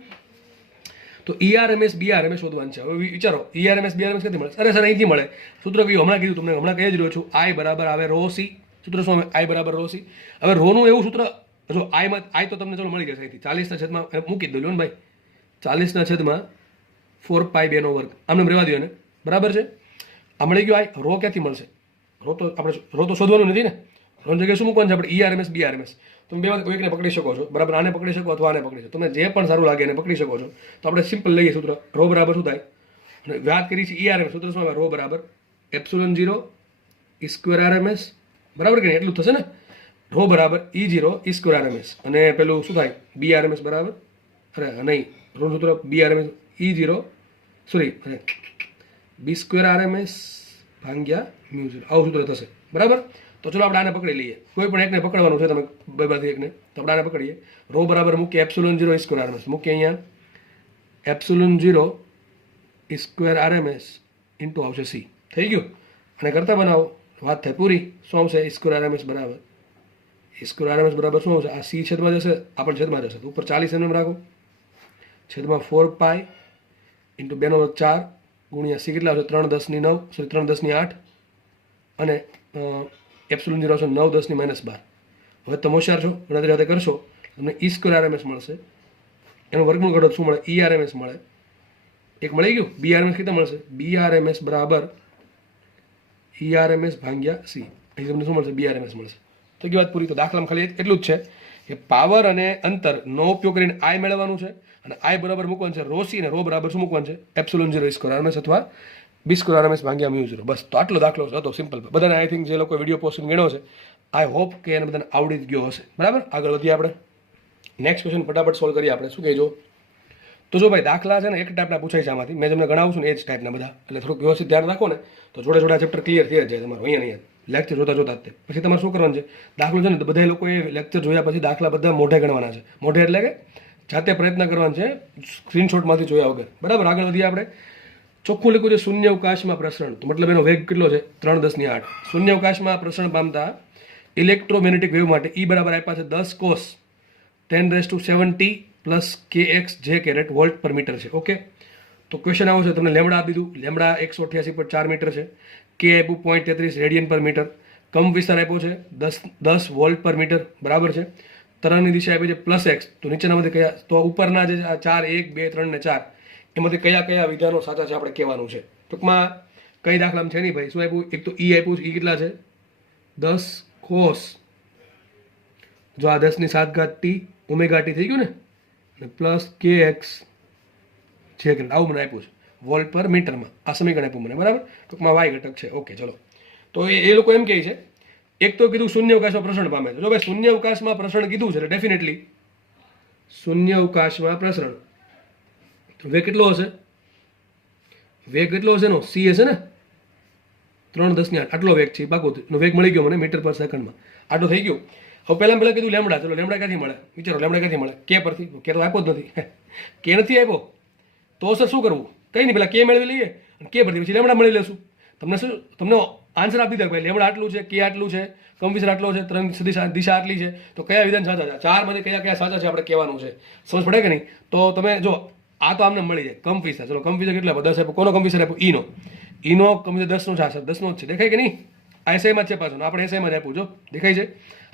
તો ERMS BRMS શોધવાનું છે. હવે વિચારો ERMS BRMS ક્યાંથી મળે? અરે સર અહીંથી મળે. સૂત્ર કયું? હમણાં કીધું તમને, હમણાં કહી જ રહ્યો છું. I બરાબર આવે ρc. સૂત્ર શું આવે? I બરાબર ρc. હવે રોનું એવું સૂત્ર જો I તો તમને ચલો મળી જશે અહીંથી. 40 ના છેદમાં મૂકી દો ને ભાઈ, 40 ના છેદમાં 4π 2 નો વર્ગ. આમને રહેવા દો ને, બરાબર છે. આ મળી ગયો. I રો ક્યાંથી મળશે? રો તો શોધવાનું નથી ને. રોની જગ્યાએ શું મૂકવાનું છે આપણે? ERMS BRMS. તમે બે કોઈકને પકડી શકો છો, બરાબર. આને પકડી શકો અથવા આને પકડી શકો, તમને જે પણ સારું લાગે એને પકડી શકો છો. તો આપણે સિમ્પલ લઈએ સૂત્ર. રો બરાબર શું થાય? અને વાત કરી છે ERMS. સૂત્ર શું આવે? રો બરાબર ε0 E² RMS, બરાબર કે નહીં? એટલું થશે ને. રો બરાબર E0 E² RMS. અને પેલું શું થાય? BRMS બરાબર, અરે નહીં, રો સૂત્ર BRMS E0 sorry B² RMS ભાગ્યા μ0. આવું સૂત્ર થશે, બરાબર. તો ચલો આપણે આને પકડી લઈએ. કોઈ પણ એકને પકડવાનું છે, તમે બેમાંથી એકને. તો આપણે આને પકડીએ. રો બરાબર મૂકીએ ε0 E² RMS. મૂકીએ અહીંયા ε0 E² RMS ઇન્ટુ આવશે C. થઈ ગયું. અને કરતા બનાવો, વાત થાય પૂરી. શું આવશે? E² RMS બરાબર E² RMS બરાબર શું આવશે? આ C છેદમાં જશે, આ પણ છેદમાં જશે. તો ઉપર 40 mm રાખો, છેદમાં 4π ઇન્ટુ 2 નો 4 ગુણ્યા C કેટલા આવશે? 3 10 ની 9, સોરી 3 10 ની 8 અને ε0 આવશે 9 10 ની -12. હવે તમે હોશિયાર છો, ગણતરી સાથે કરશો, તમને E² RMS મળશે. એનું વર્ગમૂળ કરો શું મળે? ERMS મળે. એક મળી ગયું. BRMS કેટલા મળશે? BRMS બરાબર ERMS ભાગ્યા C. અહીં તમને શું મળશે? BRMS મળશે. તો કે વાત પૂરી. તો દાખલામાં ખાલી એટલું જ છે કે પાવર અને અંતરનો ઉપયોગ કરીને I મેળવવાનું છે, અને I બરાબર મૂકવાનું છે ρc, અને રો બરાબર શું મૂકવાનું છે? ε0 E² RMS અથવા B²RMS ભાગ્યા μ0. બસ તો આટલો દાખલો હતો સિમ્પલ. બધાને આઈ થિંક જે લોકો વિડીયો પોસ્ટ ગણ્યો છે આઈ હોપ કે એને બધાને આવડી જ ગયો હશે. બરાબર, આગળ વધીએ આપણે. નેક્સ્ટ ક્વેશ્ચન ફટાફટ સોલ્વ કરીએ આપણે. શું કહેજો? તો જો ભાઈ દાખલા છે ને એક ટાઈપના પૂછાય છે આમાંથી, મેં તમને ગણાવું છું ને એ જ ટાઈપના બધા, એટલે થોડુંક વ્યવસ્થિત ધ્યાન રાખો ને તો જોડે જોડે ચેપ્ટર ક્લિયર થઈ જાય તમારું અહીંયા લેક્ચર જોતા જોતા જ. પછી તમારે શું કરવાનું છે, દાખલો છે ને બધા લોકોએ લેક્ચર જોયા પછી દાખલા બધા મોઢે ગણવાના છે. મોઢે એટલે કે જાતે પ્રયત્ન કરવાનો છે, સ્ક્રીનશોટમાંથી જોયા વગર. બરાબર, આગળ વધીએ આપણે. ચોખ્ખું લખ્યું છે શૂન્ય અવકાશમાં પ્રસરણ, તો મતલબ એનો વેગ કેટલો છે? 3×10⁸. શૂન્ય અવકાશમાં પ્રસરણ પામતા ઇલેક્ટ્રોમેગ્નેટિક વેવ માટે E બરાબર આપ્યા છે 10 cos 10⁻70 પ્લસ kx જે કેરેટ વોલ્ટ પર મીટર છે. ઓકે, તો ક્વેશ્ચન આવો છે, તમને લેમડા આપી દીધું. લેમડા 188.4 મીટર છે. કે આપ્યું 0.33 રેડિયન પર મીટર. કંપ વિસ્તાર આપ્યો છે 10 વોલ્ટ પર મીટર. બરાબર છે. તરંગની દિશા આપી છે +x. તો નીચેનામાંથી કયા, તો ઉપરના જે 4 1 2 3 ને 4 એમાંથી કયા કયા વિધાનો સાચા છે આપણે કહેવાનું છે. ટૂંકમાં કઈ દાખલામાં છે નહીં ભાઈ. શું આપ્યું? એક તો E આપ્યું છે. E કેટલા છે? 10 cos, જો આ 10⁷t ઓમેગા t થઈ ગયું ને, અને પ્લસ kx જે કે આવું મને આપ્યું છે વોલ્ટ પર મીટરમાં. આ સમીકરણ આપ્યું મને. બરાબર, ટૂંકમાં વાય ઘટક છે. ઓકે, ચલો. તો એ લોકો એમ કહે છે, એક તો કીધું શૂન્ય અવકાશમાં પ્રસરણ પામે છે. જો ભાઈ શૂન્ય અવકાશમાં પ્રસરણ કીધું છે એટલે ડેફિનેટલી શૂન્ય અવકાશમાં પ્રસરણ, તો વેગ કેટલો હશે? વેગ કેટલો હશે એનો? c હશે ને, 3×10⁸. આટલો વેગ છે, પાકું વેગ મળી ગયો મને મીટર પર સેકન્ડમાં. આટલો થઈ ગયો. હવે પહેલાં કીધું લેમડા. ચલો, લેમડા ક્યાંથી મળે? વિચારો, લેમડા ક્યાંથી મળે? કે પરથી. કે તો આપ્યો જ નથી. કે નથી આપ્યો તો સર શું કરવું? કંઈ નહીં, પહેલાં કે મેળવી લઈએ અને કે પરથી પછી લેમડા મળી લેશું. તમને આન્સર આપી દીધા ભાઈ, લેમડા આટલું છે, કે આટલું છે, કંપ વિસ્તાર આટલો છે, તરંગ દિશા આટલી છે. તો કયા વિધાન સાચા છે? 4માંથી કયા કયા સાચા છે આપણે કહેવાનું છે. સમજ પડે કે નહીં? તો તમે જો આ તો આમને મળી જાય કંપ વિસ્તાર. ચલો, કંપ વિસ્તાર કેટલા આપ્યો? 10 આપ્યો. કોનો કંપ વિસ્તાર આપ્યો? ઈનો. ઈનો કંપ વિસ્તાર 10નો છે. 10નો જ છે. દેખાય કે નહીં? આ એસઆઈમાં છે પાછું, આપણે એસઆઈમાં જ આપ્યું. જો દેખાય છે.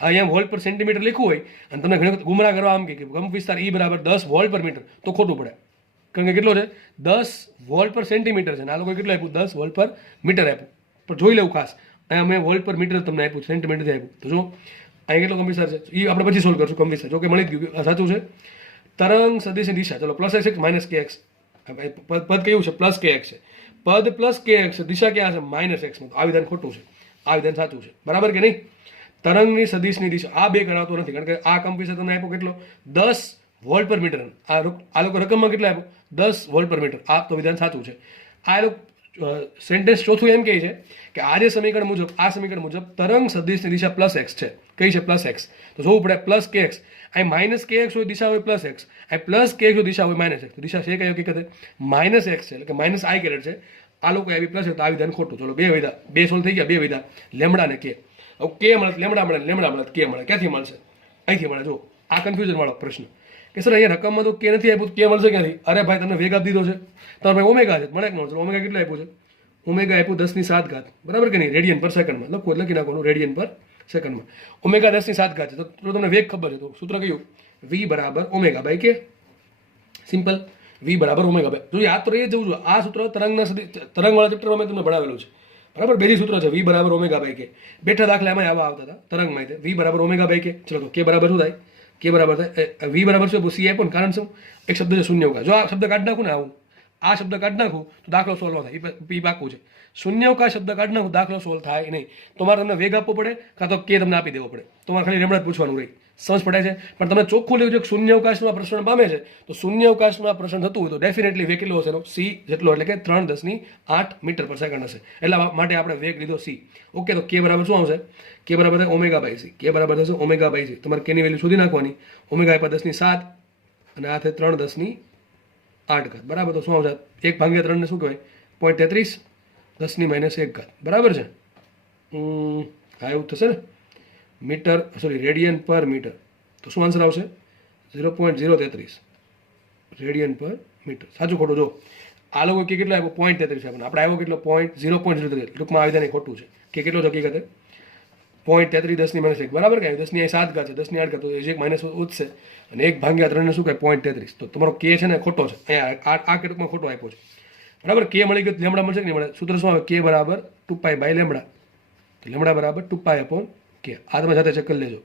અહીંયા વોલ્ટ પર સેન્ટીમીટર લખ્યું હોય અને તમને ઘણી વખત ગુમરાહ કરવા આમ કે કંપ વિસ્તાર E બરાબર 10 વોલ્ટ પર મીટર, તો ખોટું પડે. કારણ કે કેટલો છે? 10 વોલ્ટ પર સેન્ટીમીટર છે. અને આ લોકો કેટલું આપ્યું? 10 વોલ્ટ પર મીટર આપ્યું. પણ જોઈ લેવું ખાસ, અહીંયા મેં વોલ્ટ પર મીટર તમને આપ્યું, સેન્ટીમીટરથી આપ્યું. તો જો અહીંયા કેટલો કંપ વિસ્તાર છે એ આપણે પછી સોલ્વ કરશું. કંપ વિસ્તાર જો કે મળી જ ગયું, સાચું છે. તરંગ સદિશની દિશા, ચલો +x -kx. પદ કયું છે? +kx છે. પદ +kx છે, દિશા ક્યાં છે? -x માં. આ વિધાન ખોટું છે, આ વિધાન સાચું છે. બરાબર કે નહીં? તરંગની સદિશની દિશા આ બે ગણાતો નથી, કારણ કે આ કંપ વિસ્તાર તમને આપ્યો કેટલો? 10 વોલ્ટ પર મીટર. આ લોકો રકમમાં કેટલા આપ્યો? 10 વોલ્ટ પર મીટર. આ તો વિધાન સાચું છે. આ લોકો સેન્ટેન્સ ચોથું એમ કહે છે કે આ જે સમીકરણ મુજબ, આ સમીકરણ મુજબ તરંગ સદિશની દિશા +x છે. કઈ છે? +x. તો જોવું પડે +kx. અહીં -kx હોય દિશા હોય +x, અહીં +kx હોય દિશા હોય -x. તો દિશા છે કઈ હકીકતે? -x છે, એટલે કે -i કેરેટ છે. આ લોકો આવી પ્લસ તો આ વિધાન ખોટું. ચલો, બે સોલ્વ થઈ ગયા. બે વિધાન લેમડા ને કે. હવે કે મળે લેમડા મળે, લેમડા મળે કે મળે. ક્યાંથી મળશે? અહીંથી મળે. જો આ કન્ફ્યુઝન વાળો પ્રશ્ન કે સર અહીંયા રકમમાં તો કે નથી આપ્યું, કે મળશે ક્યાંથી? અરે ભાઈ, તમને વેગ આપી દીધો છે. તમારે ભાઈ ઓમેગા છે, મળે કે મળે? ઓમેગા કેટલું આપ્યું છે? ઓમેગા આપ્યું 10⁷. બરાબર કે નહીં? રેડિયન પર સેકન્ડમાં લખી નાખવાનું, રેડિયન પર સેકન્ડમાં. ઓમેગા 10⁷ છે. તો તમને વેગ ખબર છે, તો સૂત્ર કયું? V બરાબર ઓમેગા બાય કે. સિમ્પલ. V બરાબર ઓમેગા બાય. જો યાદ તો રહી જવું જોઈએ. આ સૂત્ર તરંગવાળા ચેપ્ટરમાં મેં તમને ભણાવેલું છે. બરાબર, બેઝિક સૂત્ર છે. V બરાબર ઓમેગા બાય કે. બેઠા દાખલા એમાં આવા આવતા હતા તરંગમાં. V બરાબર ઓમેગા બાય કે. ચલો, તો કે બરાબર શું થાય? કે બરાબર થાય V બરાબર શું? C આપ્યો ને, કારણ શું? એક શબ્દ છે શૂન્યાવકાશ. જો આ શબ્દ કાઢી નાખું ને, આવું આ શબ્દ કાઢી નાખું તો દાખલો સોલ્વ થાય. એ પાકું છે. શૂન્યાવકાશ શબ્દ કાઢી નાખું, દાખલો સોલ્વ થાય નહીં. તમારે તમને વેગ આપવો પડે, કાં તો કે તમને આપી દેવો પડે. તમારે ખાલી લેમડા જ પૂછવાનું રહી. સમજ પડે છે? પણ તમે ચોખ્ખું લેવું છે કે શૂન્યાવકાશમાં પ્રસરણ પામે છે, તો શૂન્યાવકાશમાં પ્રસરણ થતું હોય તો ડેફિનેટલી વેગ કેટલો હશે? C જેટલો, એટલે કે 3×10⁸ મીટર પર સેકન્ડ હશે. એટલા માટે આપણે વેગ લીધો C. ઓકે, તો કે બરાબર શું આવશે? કે બરાબર થાય ઓમેગા બાય C. કે બરાબર થશે ઓમેગા બાય C. તમારે કેની વેલ્યુ શોધી નાખવાની. ઓમેગા આપ્યા 10⁷ અને આ થાય 3×10⁸. બરાબર, તો શું આવશે? 1/3 ને શું કહેવાય? 0.33 10⁻1. બરાબર છે? હા, એવું થશે ને. મીટર, સોરી, રેડિયન પર મીટર. તો શું આન્સર આવશે? 0.033 રેડિયન પર મીટર. સાચું ખોટું? જો આ લોકો કે કેટલો આપ્યો? 0.33 આપણે આવ્યો કેટલો? 0.033. ટૂંકમાં આ વિધાન ખોટું છે. કે કેટલો છે હકીકતે? 0.33 10⁻1. બરાબર કે 10⁷ છે, 10⁷ તો એક માઇનસ વધશે અને 1/3 ને શું કહે? 0.33. તો તમારો કે છે ને ખોટો છે. અહીંયા આ કે ટૂંકમાં ખોટો આપ્યો છે. બરાબર, કે મળી ગયો. લેમડા મળશે કે નહીં મળે? સૂત્ર શું આવે? કે બરાબર 2π બાય લેમડા. તો લેમડા બરાબર 2π/k. આ તમે સાથે ચેક કરી લેજો.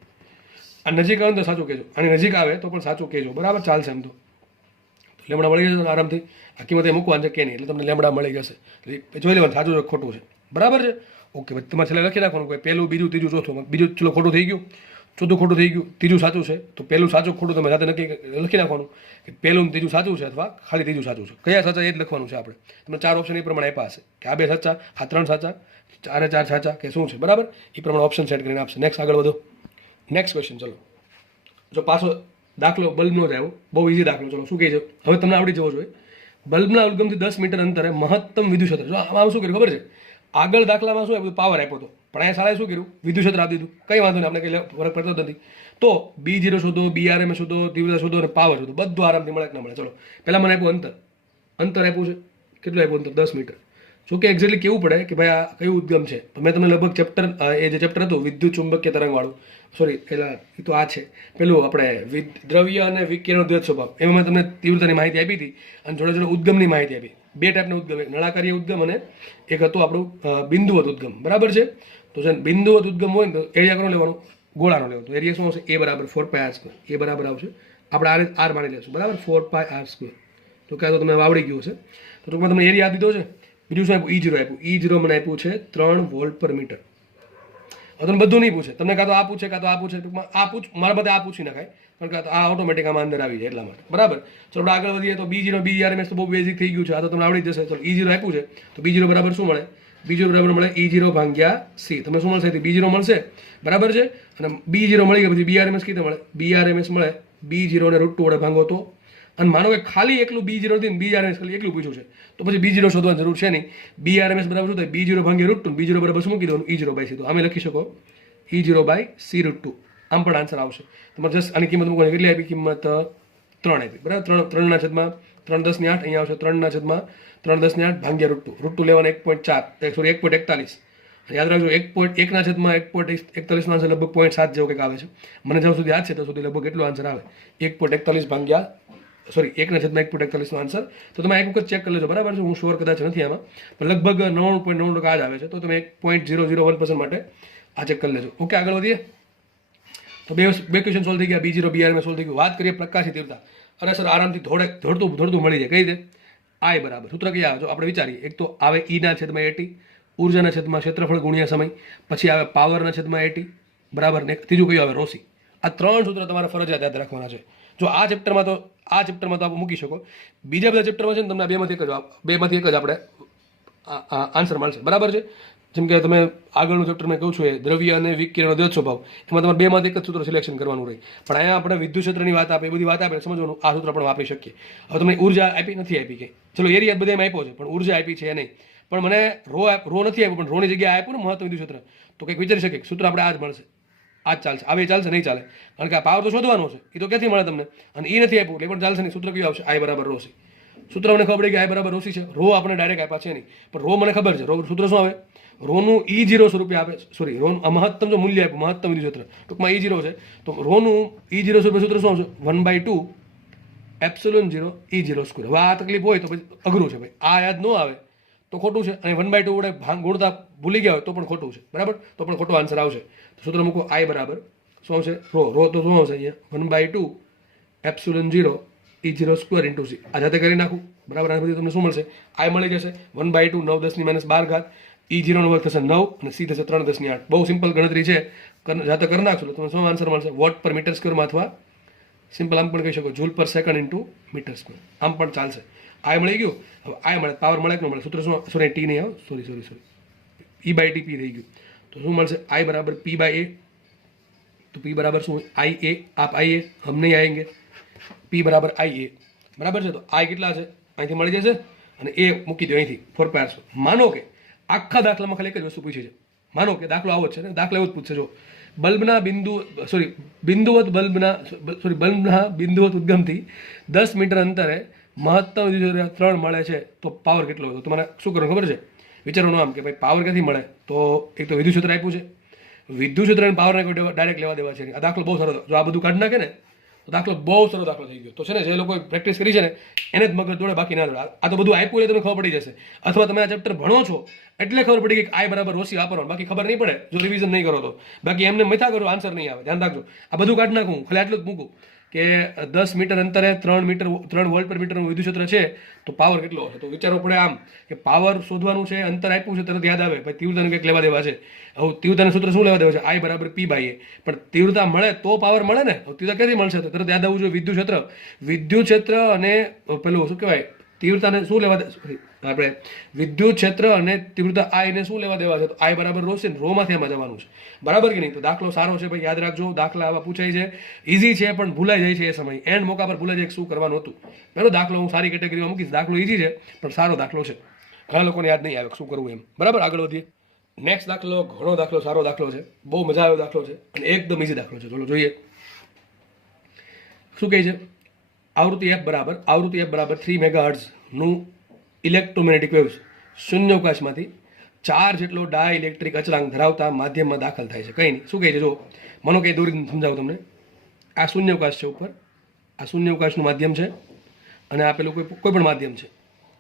આ નજીક આવે તો સાચું કહેજો, અને નજીક આવે તો પણ સાચું કહેજો. બરાબર, ચાલશે એમ તો. લેમડા મળી જશે આરામથી. આ કિંમત એ મૂકવાની છે કે નહીં, એટલે તમને લેમડા મળી જશે. એટલે જોઈ લેવાનું સાચું છે ખોટું છે, બરાબર છે. ઓકે, પછી તમારે છેલ્લે લખી નાખવાનું કે પહેલું, બીજું, ત્રીજું, ચોથું. બીજું ચલો ખોટું થઈ ગયું, ચોથું ખોટું થઈ ગયું, ત્રીજું સાચું છે. તો પહેલું સાચું ખોટું તમે સાથે નક્કી લખી નાખવાનું કે પહેલું ને ત્રીજું સાચું છે અથવા ખાલી ત્રીજું સાચું છે. કયા સાચા એ જ લખવાનું છે આપણે. તમને 4 ઓપ્શન એ પ્રમાણે આપ્યા હશે કે આ 2 સાચા, આ 3 સાચા, 4 સાચા કે શું છે, બરાબર. એ પ્રમાણે ઓપ્શન સેટ કરીને આપશે. નેક્સ્ટ આગળ વધો. નેક્સ્ટ ક્વેશ્ચન ચલો. જો પાછો દાખલો બલ્બનો જ આવ્યો, બહુ ઇઝી દાખલો. ચલો શું કહે છે, હવે તમને આવડી જવો જોઈએ. બલ્બના ઉદ્ગમથી 10 મીટર અંતરે મહત્તમ વિદ્યુત ક્ષેત્ર. જો આમાં શું કર્યું ખબર છે, આગળ દાખલામાં શું આપ્યું, પાવર આપ્યો હતો, પણ અહીંયા શાળાએ શું કર્યું, વિદ્યુત ક્ષેત્ર આપી દીધું. કંઈ વાંધો નહીં, આપણે કંઈ ફરક પડતો જ નથી. તો B0 શોધો, BRMS શોધો, તીવ્રતા શોધો અને પાવર શોધો, બધું આરામથી મળે કે ના મળે. ચલો પહેલાં મને આપ્યું અંતર આપ્યું છે. કેટલું આપ્યું અંતર? 10 મીટર. જો કે એક્ઝેક્ટલી કેવું પડે કે ભાઈ આ કયું ઉદ્ગમ છે, તો મેં તમને લગભગ ચેપ્ટર, એ જે ચેપ્ટર હતું વિદ્યુત ચુંબકીય તરંગવાળું, સોરી પેલા એ તો આ છે પેલું આપણે દ્રવ્ય અને વિકિરણ દ્વૈત સ્વભાવ, એમાં મેં તમને તીવ્રતાની માહિતી આપી હતી અને જોડે જોડે ઉદ્ગમની માહિતી આપી. 2 ટાઈપના ઉદ્ગમ, એક નળાકારીય ઉદ્ગમ અને એક હતું આપણું બિંદુવત ઉદ્ગમ, બરાબર છે. તો છે બિંદુવત ઉદ્ગમ હોય ને તો એરિયા કોનો લેવાનો, ગોળાનો લેવાનો. તો એરિયા શું આવશે, A બરાબર 4πr². એ બરાબર આવશે, આપણે આર માની લઈશું, બરાબર, 4πr². તો ક્યાં તો તમે આવડી ગયું હશે. તો ટૂંકમાં તમને એરિયા આપી દીધો છે. બીજું શું આપ્યું, E0 આપ્યું. E0 મને આપ્યું છે 3 વોલ્ટ પર મીટર. હવે તમને બધું નહીં પૂછે, તમને કાં તો આ પૂછે કાં તો આ પૂછે. ટૂંકમાં આ મારા બધે આ પૂછી નખાય, પણ કાં તો આ ઓટોમેટિક આમાં અંદર આવી જાય એટલા માટે, બરાબર. ચલો આપણે આગળ વધીએ. તો B0 BRMS તો બહુ બેઝિક થઈ ગયું છે, આ તો તમને આવડી જશે. ચલો E0 આપ્યું છે, તો B0 બરાબર શું મળે, B0 બરાબર મળે E0 ભાગ્યા C. તમને શું મળશે, B0 મળશે, બરાબર છે. અને B0 મળી ગયા પછી BRMS કીધું મળે, BRMS મળે B0 ને √2 વડે ભાંગો તો. અને માનો કે ખાલી એકલું B0 હતી ને BRMS ખાલી એકલું પૂછ્યું છે, તો પછી B0 શોધવાની જરૂર છે નહીં. BRMS બરાબર શું થાય, B0 ભાંગ્યા √2. B0 બરાબર શું મૂકી દેવાનું, E0/C. તો આમે લખી શકો E0/C√2. આમ પણ આન્સર આવશે. તમારે જસ્ટ આની કિંમત મૂકવાની, કેટલી આપી, કિંમત 3 આપી, બરાબર. 3 છેદમાં 3 10 ની 8, અહીંયા આવશે 3 છેદમાં 3 10 ની 8 ભાંગ્યા √2 લેવાના 1.4, સોરી 1.41. યાદ રાખજો 1 છેદમાં 1.41 નો આન્સર લગભગ 0.7 જેવો કંઈક આવે છે. મને જ્યાં સુધી યાદ છે ત્યાં સુધી લગભગ એટલો આન્સર આવે, 1.41 ભાંગ્યા, સોરી 1 છેદમાં 1.41 નો આન્સર. તો તમે એક વખત ચેક કરી લેજો, બરાબર છે. હું શ્યોર કદાચ નથી આમાં, પણ લગભગ 99.9% આ જ આવે છે. તો તમે 0.001% માટે આ ચેક કરી લેજો. ઓકે, આગળ વધીએ. તો બે ક્વેશ્ચન સોલ્વ થઈ ગયા, B0 BRMS સોલ્વ થઈ ગયું. વાત કરીએ પ્રકાશી તીવ્રતા. અરે સર આરામથી ધોડતું મળી જાય. કઈ રીતે, I બરાબર સૂત્ર કયા આવે, જો આપણે વિચારીએ. એક તો આવે E ના છેદમાં AT, ઉર્જાના છેદમાં ક્ષેત્રફળ ગુણ્યા સમય. પછી આવે પાવરના છેદમાં AT, બરાબર. ને ત્રીજું કયું આવે, ρC. આ 3 સૂત્ર તમારે ફરજિયાત યાદ રાખવાના છે. જો આ ચેપ્ટરમાં તો આપ મૂકી શકો. બીજા બધા ચેપ્ટરમાં છે ને તમને બેમાંથી એક જ આપણે આન્સર મળશે, બરાબર છે. જેમ કે તમે આગળનું ચેપ્ટર મેં કહું છું એ દ્રવ્ય અને વિકિરણ દ્વૈત સ્વભાવ, એમાં તમારે 2માંથી એક જ સૂત્ર સિલેક્શન કરવાનું રહે. પણ અહીંયા આપણે વિદ્યુત ક્ષેત્રની વાત આપે, એ બધી વાત આપે, સમજવાનું આ સૂત્ર પણ વાપરી શકીએ. હવે તમને ઉર્જા આપી નથી આપી કે, ચલો એરિયા બધા એમ આપ્યો છે, પણ ઉર્જા આપી છે નહીં. પણ મને રો નથી આપ્યું, પણ રોની જગ્યાએ આપ્યું ને મહત્વ વિદ્યુત ક્ષેત્ર, તો કંઈક વિચારી શકીએ સૂત્ર આપણે આ જ મળશે, આ જ ચાલશે. આવે ચાલશે નહીં ચાલે, કારણ કે આ પાવર તો શોધવાનો છે, એ તો ક્યાંથી મળે તમને. અને એ નથી આપ્યું એટલે પણ ચાલશે નહીં. સૂત્ર કયું આવશે, I બરાબર ρC. સૂત્ર મને ખબર પડી કે I બરાબર ρC છે. રો આપણે ડાયરેક્ટ આપ્યા છે નહીં, પણ રો મને ખબર છે. સૂત્ર શું આવે, રોનું E0 સ્વરૂપે આપે, સોરી રોનું મહત્તમ જો મૂલ્ય આપ્યું, મહત્તમ વિદ્યુત ક્ષેત્ર ટૂંકમાં E0 છે, તો રોનું E0 સ્વરૂપે સૂત્ર શું આવશે, 1/2 ε0 E0². હવે આ તકલીફ હોય તો પછી અઘરું છે ભાઈ, આ યાદ ન આવે તો ખોટું છે, અને 1/2 વડે ગુણતા ભૂલી ગયા હોય તો પણ ખોટું છે, બરાબર. તો પણ ખોટો આન્સર આવશે. તો સૂત્ર મૂકો I બરાબર શું આવશે, રો તો શું આવશે અહીંયા 1/2 ε0 E0² × C. આ જાતે કરી નાખું, બરાબર. આ બધી તમને શું મળશે, I મળી જશે 1/2 9 10 ની -12 E0 નો વર્ગ થશે 9 અને C થશે 3 10 ની 8. બહુ સિમ્પલ ગણતરી છે, જાતે કરી નાખશો તો તમને શું આન્સર મળશે, વોટ પર મીટર² માં, અથવા સિમ્પલ આમ પણ કહી શકો જૂલ પર સેકન્ડ × મીટર². આમ પણ ચાલશે. I મળી ગયું. હવે I મળે, પાવર મળે કે ન મળે, સૂત્ર શું, સોરી T નહીં, સોરી E/T P થઈ ગયું. તો શું મળશે, I બરાબર P/A. તો P બરાબર શું, IA. આપ IA, હમ નહીં આएंगे. P બરાબર IA, બરાબર છે. તો I કેટલા છે, અહીંથી મળી જશે, અને A મૂકી દો અહીંથી 4πr². માનો કે આખા દાખલામાં ખાલી એક જ વસ્તુ પૂછી છે. માનો કે દાખલો આવો જ છે ને, દાખલો એવો જ પૂછશે. જો બલ્બના બિંદુવત ઉદ્ગમથી 10 મીટર અંતરે મહત્તમ વિદ્યુત 3 મળે છે, તો પાવર કેટલો હોય. તો તમારે શું કરવાનું ખબર છે, વિચારવાનું આમ કે ભાઈ પાવર ક્યાંથી મળે. તો એક તો વિદ્યુત ક્ષેત્ર આપ્યું છે, વિદ્યુત ક્ષેત્ર અને પાવરને કોઈ ડાયરેક્ટ લેવા દેવા છે. આ દાખલો બહુ સરસ, જો આ બધું કાઢી નાખે ને તો દાખલો બહુ સરસ દાખલો થઈ ગયો. તો છે ને જે લોકોએ પ્રેક્ટિસ કરી છે ને એને જ મગજ દોડે, બાકી ના દોડે. આ તો બધું આપ્યું એટલે તમને ખબર પડી જશે, અથવા તમે આ ચેપ્ટર ભણો છો એટલે ખબર પડી કે I બરાબર ρC વાપરવાનું, બાકી ખબર નહીં પડે જો રિવિઝન નહીં કરો તો. બાકી એમને મથા કરો આન્સર નહીં આવે, ધ્યાન રાખજો. આ બધું કાઢી નાખું, ખાલી આટલું જ મૂકું. કે 10 મીટર અંતરે 3 વોલ્ટ પર મીટરનું વિદ્યુત ક્ષેત્ર છે તો પાવર કેટલો હશે? તો વિચારવું પડે આમ કે પાવર શોધવાનું છે, અંતર આપ્યું છે, તરત યાદ આવે ભાઈ તીવ્રતાનું કંઈક લેવા દેવા છે. હવે તીવ્રતાનું સૂત્ર શું લેવા દેવા છે? I બરાબર P બાય A. પણ તીવ્રતા મળે તો પાવર મળે ને. તીવ્રતા ક્યાંથી મળશે? તો તરત યાદ આવવું જોઈએ વિદ્યુત ક્ષેત્ર અને પેલું શું કહેવાય તીવ્રતાને શું લેવા આપણે વિદ્યુત ક્ષેત્ર અને તીવ્રતા I ને શું લેવા દેવા છે? તો I બરાબર રો છે, રોમાંથી એમાં જવાનું છે, બરાબર કે નહીં? તો દાખલો સારો છે ભાઈ, યાદ રાખજો. દાખલા આવા પૂછાય છે, ઇઝી છે પણ ભૂલાઈ જાય છે એ સમય એન્ડ મોકા પર ભૂલાઈ જાય શું કરવાનું હતું. પેલો દાખલો હું સારી કેટેગરીમાં મૂકીશ. દાખલો ઇઝી છે પણ સારો દાખલો છે, ઘણા લોકોને યાદ નહીં આવે શું કરવું એમ. બરાબર, આગળ વધીએ. નેક્સ્ટ દાખલો ઘણો દાખલો સારો દાખલો છે, બહુ મજા આવ્યો દાખલો છે અને એકદમ ઇઝી દાખલો છે. ચલો જોઈએ શું કહે છે. આવૃત્તિ F બરાબર 3 મેગાહર્ટ્ઝનું ઇલેક્ટ્રોમેગ્નેટિક વેવ્સ શૂન્યાવકાશમાંથી 4 જેટલો ડાયઇલેક્ટ્રિક અચળાંક ધરાવતા માધ્યમમાં દાખલ થાય છે. કંઈ નહીં, શું કહે છે જો મને કંઈ દોરી સમજાવું તમને. આ શૂન્યાવકાશ છે ઉપર, આ શૂન્યાવકાશનું માધ્યમ છે અને આ પેલું કોઈ પણ માધ્યમ છે,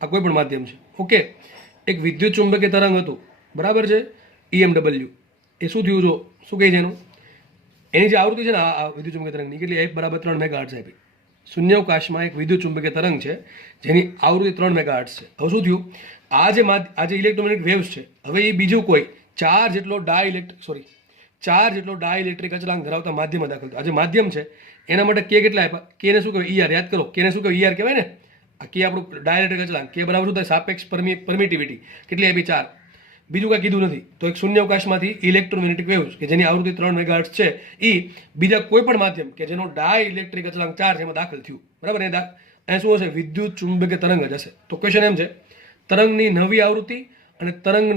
આ કોઈ પણ માધ્યમ છે. ઓકે, એક વિદ્યુત ચુંબકીય તરંગ હતું, બરાબર છે, EMW. એ શું થયું જો શું કહે છે એનું, એની જે આવૃત્તિ છે ને આ વિદ્યુત ચુંબકીય તરંગની કેટલી F બરાબર 3 મેગાહર્ટ્ઝ આપી. શૂન્યાવકાશમાં એક વિદ્યુત ચુંબકીય તરંગ છે જેની આવૃત્તિ 3 મેગાહર્ટ્ઝ છે. હવે શું થયું, આ જે ઇલેક્ટ્રોમેગ્નેટિક વેવ્સ છે, હવે એ બીજું કોઈ 4 જેટલો ડાયઇલેક્ટ્રિક અચળાંક ધરાવતા માધ્યમમાં દાખલ થયો. આ જે માધ્યમ છે એના માટે કે કેટલા આપ્યા? કે ને શું કહેવાય? ER. યાદ કરો, કે ને શું કહેવાય? ER કહેવાય ને. આ કે આપણું ડાયઇલેક્ટ્રિક અચળાંક, કે બરાબર શું થાય? સાપેક્ષ પરમિટિવિટી. કેટલી આપી? 4. બીજું કાંઈ કીધું નથી. તો એક શૂન્યાવકાશમાંથી ઇલેક્ટ્રોમેગ્નેટિક વેવ્સ કે જેની આવૃત્તિ 3 મેગાહર્ટ્ઝ છે એ બીજા કોઈ પણ માધ્યમ કે જેનો ડાયઇલેક્ટ્રિક અચળાંક 4 છે એમાં દાખલ થયું, બરાબર. એ શું હશે? વિદ્યુત ચુંબકીય તરંગ જ હશે. તો ક્વેશ્ચન એમ છે, તરંગની નવી આવૃત્તિ અને તરંગ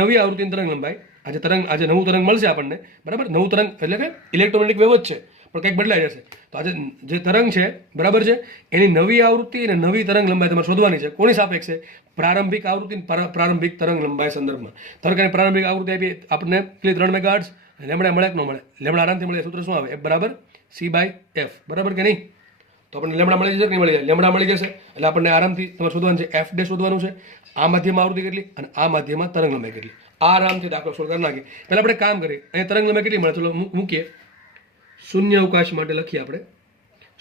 નવી આવૃત્તિ અને તરંગ લંબાઈ, આજે નવું તરંગ મળશે આપણને, બરાબર. નવું તરંગ એટલે કે ઇલેક્ટ્રોમેગ્નેટિક વેવ જ છે પણ કંઈક બદલાઈ જશે. તો આજે જે તરંગ છે, બરાબર છે, એની નવી આવૃત્તિ અને નવી તરંગ લંબાઈ તમારે શોધવાની છે. કોની સાપેક્ષે? પ્રારંભિક આવૃત્તિ પ્રારંભિક તરંગ લંબાઈ સંદર્ભમાં. ધારો કે પ્રારંભિક આવૃત્તિ આપી આપણને 3 મેગાહર્ટ્ઝ, લેમડા મળે કે ન મળે? લેમડા આરામથી મળે. સૂત્ર શું આવે? F બરાબર C બાય F, બરાબર કે નહીં? તો આપણને લેમડા મળી જશે કે નહીં મળી જાય? લેમડા મળી જશે એટલે આપણને આરામથી તમારે શોધવાનું છે F ડે શોધવાનું છે. આ માધ્યમમાં આવૃત્તિ કેટલી અને આ માધ્યમમાં તરંગ લંબાઈ કેટલી, આરામથી દાખલો સોલ્વ કરી નાખીએ. પહેલાં આપણે કામ કરીએ, અહીંયા તરંગ લંબાઈ કેટલી મળે ચલો મૂકીએ. શૂન્યાવકાશ માટે લખીએ આપણે,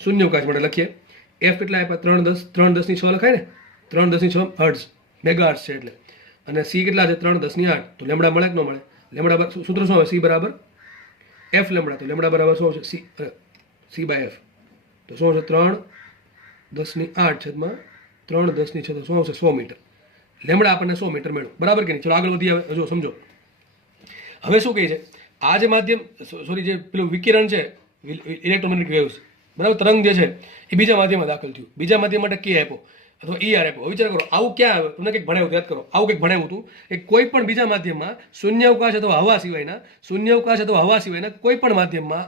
શૂન્યાવકાશ માટે લખીએ. F કેટલા આપ્યા? 3 × 10⁶ લખાય ને, 3 × 10⁶ હર્ટ્ઝ, મેગાહર્ટ્ઝ છે એટલે. અને C કેટલા છે? 3 × 10⁸. તો લેમડા મળે કે ન મળે? લેમડા સૂત્ર શું આવે? C બરાબર F લેમડા. તો લેમડા બરાબર શું છે? C by F. તો શું છે? 3 × 10⁸ છેદમાં 3 × 10⁶ તો શું આવશે? 100 મીટર. લેમડા આપણને 100 મીટર મળ્યું, બરાબર કે નહીં? ચલો આગળ વધી. હવે જો સમજો, હવે શું કહે છે, આ જે માધ્યમ જે પેલું વિકિરણ છે, ઇલેક્ટ્રોમેગ્નેટિક વેવ્સ, બરાબર, તરંગ જે છે એ બીજા માધ્યમમાં દાખલ થયું. બીજા માધ્યમ માટે કે આપ્યો અથવા ER આપ્યો. વિચાર કરો, આવું ક્યાં આવે? તમને કંઈક ભણાવ્યું, યાદ કરો, આવું કંઈક ભણાવ્યું હતું કે કોઈ પણ બીજા માધ્યમમાં શૂન્યાવકાશ અથવા હવા સિવાયના કોઈ પણ માધ્યમમાં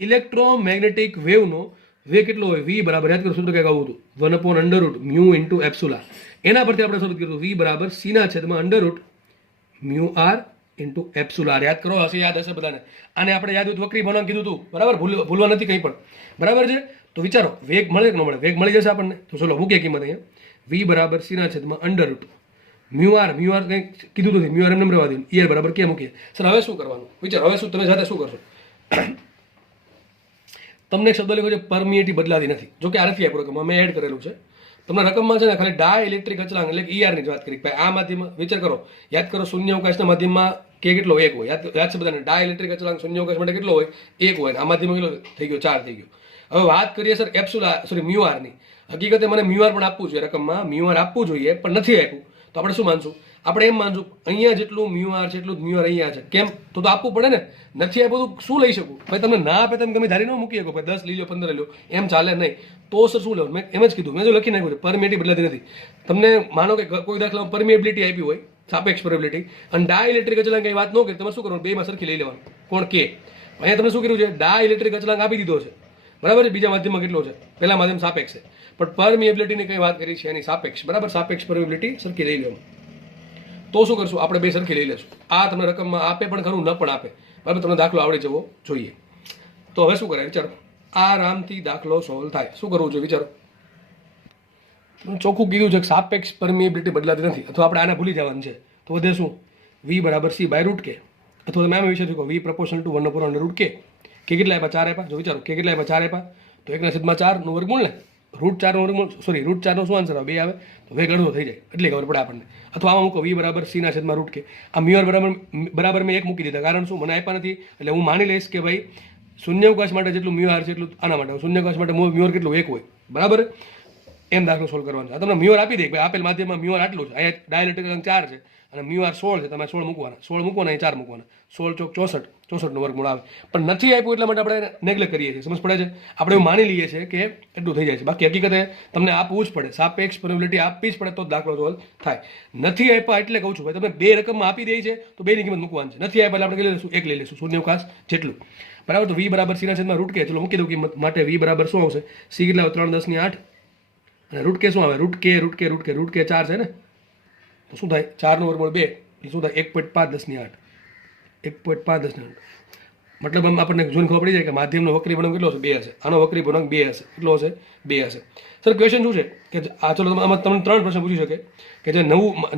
ઇલેક્ટ્રોમેગ્નેટિક વેવનો વે કેટલો હોય? V બરાબર, યાદ કરો સૂત્ર કંઈક આવું હતું, 1/√μ × એપ્સિલોન. એના પરથી આપણે શોધ કર્યું V બરાબર C ના છેદમાં √μr × એપ્સિલોન. યાદ કરો, યાદ હશે બધાને. આને આપણે યાદ હતું, વક્રી ભણવાનું કીધું હતું, બરાબર, ભૂલવા નથી કંઈ પણ, બરાબર છે. તો વિચારો, વેગ મળે કે ન મળે? વેગ મળી જશે આપણને. તો ચલો મૂકીએ કિંમત અહીંયા. V બરાબર C ના છેદમાં √μr કંઈ કીધું નથી, μr એમને રહેવા દે. ER બરાબર ક્યાં મૂકીએ? સર હવે શું કરવાનું? વિચારો, હવે શું તમે જાતે શું કરશો? તમને એક શબ્દ લખ્યો છે પરમિએટી બદલાતી નથી. જો કે આ નથી આપ્યો રકમ, મેં એડ કરેલું છે. તમને રકમમાં છે ને ખાલી ડાયઇલેક્ટ્રિક અચળાંક એટલે ER ની જ વાત કરી. આ માધ્યમમાં વિચાર કરો, યાદ કરો, શૂન્યાવકાશના માધ્યમમાં કે કેટલો? 1 હોય. યાદ છે બધાને? ડાયઇલેક્ટ્રિક અચળાંક શૂન્યાવકાશ માટે કેટલો હોય? 1 હોય. આ માધ્યમમાં કેટલો થઈ ગયો? 4 થઈ ગયો. હવે વાત કરીએ સર μr ની. હકીકતે મને μr પણ આપવું જોઈએ રકમમાં, μr આપવું જોઈએ પણ નથી આપ્યું. તો આપણે શું માનશું? આપણે એમ માનશું અહીંયા જેટલું μr છે એટલું જ μr અહીંયા છે. કેમ? તો આપવું પડે ને. નથી આપ્યું તો શું લઈ શકું? ભાઈ તમને ના આપે તમે ગમે ધારી ન મૂકી શકો, ભાઈ 10 લઈ લો, 15 લો, એમ ચાલે નહીં. તો સર શું લેવું? મેં એમ જ કીધું, મેં જો લખી નાખ્યું છે પરમિએટી બદલાતી નથી. તમને માનો કે કોઈ દાખલામાં પરમિએબિલિટી આપી હોય, સાપેક્ષ પરમિએબિલિટી, અને ડાયઇલેક્ટ્રિક અચળાંક કંઈ વાત ન કરી, તમારે શું કરવાનું? બેમાં સરખી લઈ લેવાનું. કોણ? કે. અહીંયા તમે શું કર્યું છે? ડાયઇલેક્ટ્રિક અચળાંક આપી દીધો છે, બરાબર છે. બીજા માધ્યમમાં કેટલો છે? પહેલા માધ્યમ સાપેક્ષ છે, પણ પરમિએબિલિટીની કંઈ વાત કરી છે એની સાપેક્ષ, બરાબર. સાપેક્ષ પરમિએબિલિટી સરખી લઈ લેવાનું. તો શું કરશું? આપણે બે સરખી લઈ લેશું. આ તમને રકમમાં આપે પણ ખરું, ન પણ આપે, બરાબર. તમને દાખલો આવડી જવો જોઈએ. તો હવે શું કરાય? વિચારો, આરામથી દાખલો સોલ્વ થાય. શું કરવું જોઈએ? વિચારો. ચોખ્ખું કીધું છે કે સાપેક્ષ પરમિએબિલિટી બદલાતી નથી, અથવા આપણે આને ભૂલી જવાનું છે. તો વધે શું? V બરાબર C બાય √k, અથવા તમે આમ વિચારી શકો V proportional to 1/√k. કે કેટલા આપ્યા? 4 આપ્યા. જો વિચારો કે કેટલા આપ્યા? 4 આપ્યા તો 1/4 વર્ગમૂળ ને √4 વર્ગમૂળ, સોરી √4 નો શું આન્સર આવે? 2 આવે. તો વેગ અડધો થઈ જાય એટલે ખબર પડે આપણને. અથવા આમાં મૂકો v બરાબર c/√k. આ મ્યુઆર બરાબર મેં 1 મૂકી દીધા, કારણ શું? મને આપ્યા નથી એટલે હું માની લઈશ કે ભાઈ શૂન્યાવકાશ માટે જેટલું મ્યુઆર છે એટલું આના માટે. શૂન્યાવકાશ માટે મ્યુઆર કેટલું? 1 હોય, બરાબર. એમ દાખલો સોલ્વ કરવાનો છે. આ તમને મ્યુઆર આપી દે ભાઈ આપેલ માધ્યમમાં મ્યુઆર આટલું છે, અહીંયા ડાયલેક્ટ્રિક અંક 4 છે અને મ્યુઆર 16 છે, તમારે 16 મૂકવાના, 16 મૂકવાના, અહીં 4 મૂકવાના, 16 ચોક 64, 64 નો વર્ગમૂળ આવે. પણ નથી આપ્યું એટલા માટે આપણે નેગ્લેક્ટ કરીએ છીએ, સમજ પડે છે? આપણે એવું માની લઈએ છીએ કે એટલું થઈ જાય છે, બાકી હકીકતે તમને આપવું જ પડે, સાપેક્ષ પ્રોબેબિલિટી આપવી જ પડે તો દાખલો સોલ્વ થાય. નથી આપ્યા એટલે કહું છું ભાઈ, તમે 2 રકમમાં આપી દે છે તો 2 ની કિંમત મૂકવાની છે. નથી આપ્યા એટલે આપણે લઈ લઈશું 1 લઈ લઈશું, શૂન્યાવકાશ જેટલું, બરાબર. તો v બરાબર c/√k. ચલો મૂકી દઉં કિંમત માટે. v બરાબર શું આવશે? c કેટલા આવે? 3/10⁸ અને √k શું આવે? √k 4 છે ને, તો શું થાય? 4 નો વર્ગમૂળ 2 એટલે શું થાય? 1.5×10⁸. 1.5×10⁸. મતલબ આમ આપણને જોઈને ખબર પડી જાય કે માધ્યમનો વક્રી પૂર્ણાંક કેટલો હશે? 2 હશે. આનો વક્રી પૂર્ણાંક 2 હશે. કેટલો હશે? 2 હશે. સર ક્વેશ્ચન શું છે કે આ ચલો આમાં તમને 3 પ્રશ્ન પૂછી શકે કે જે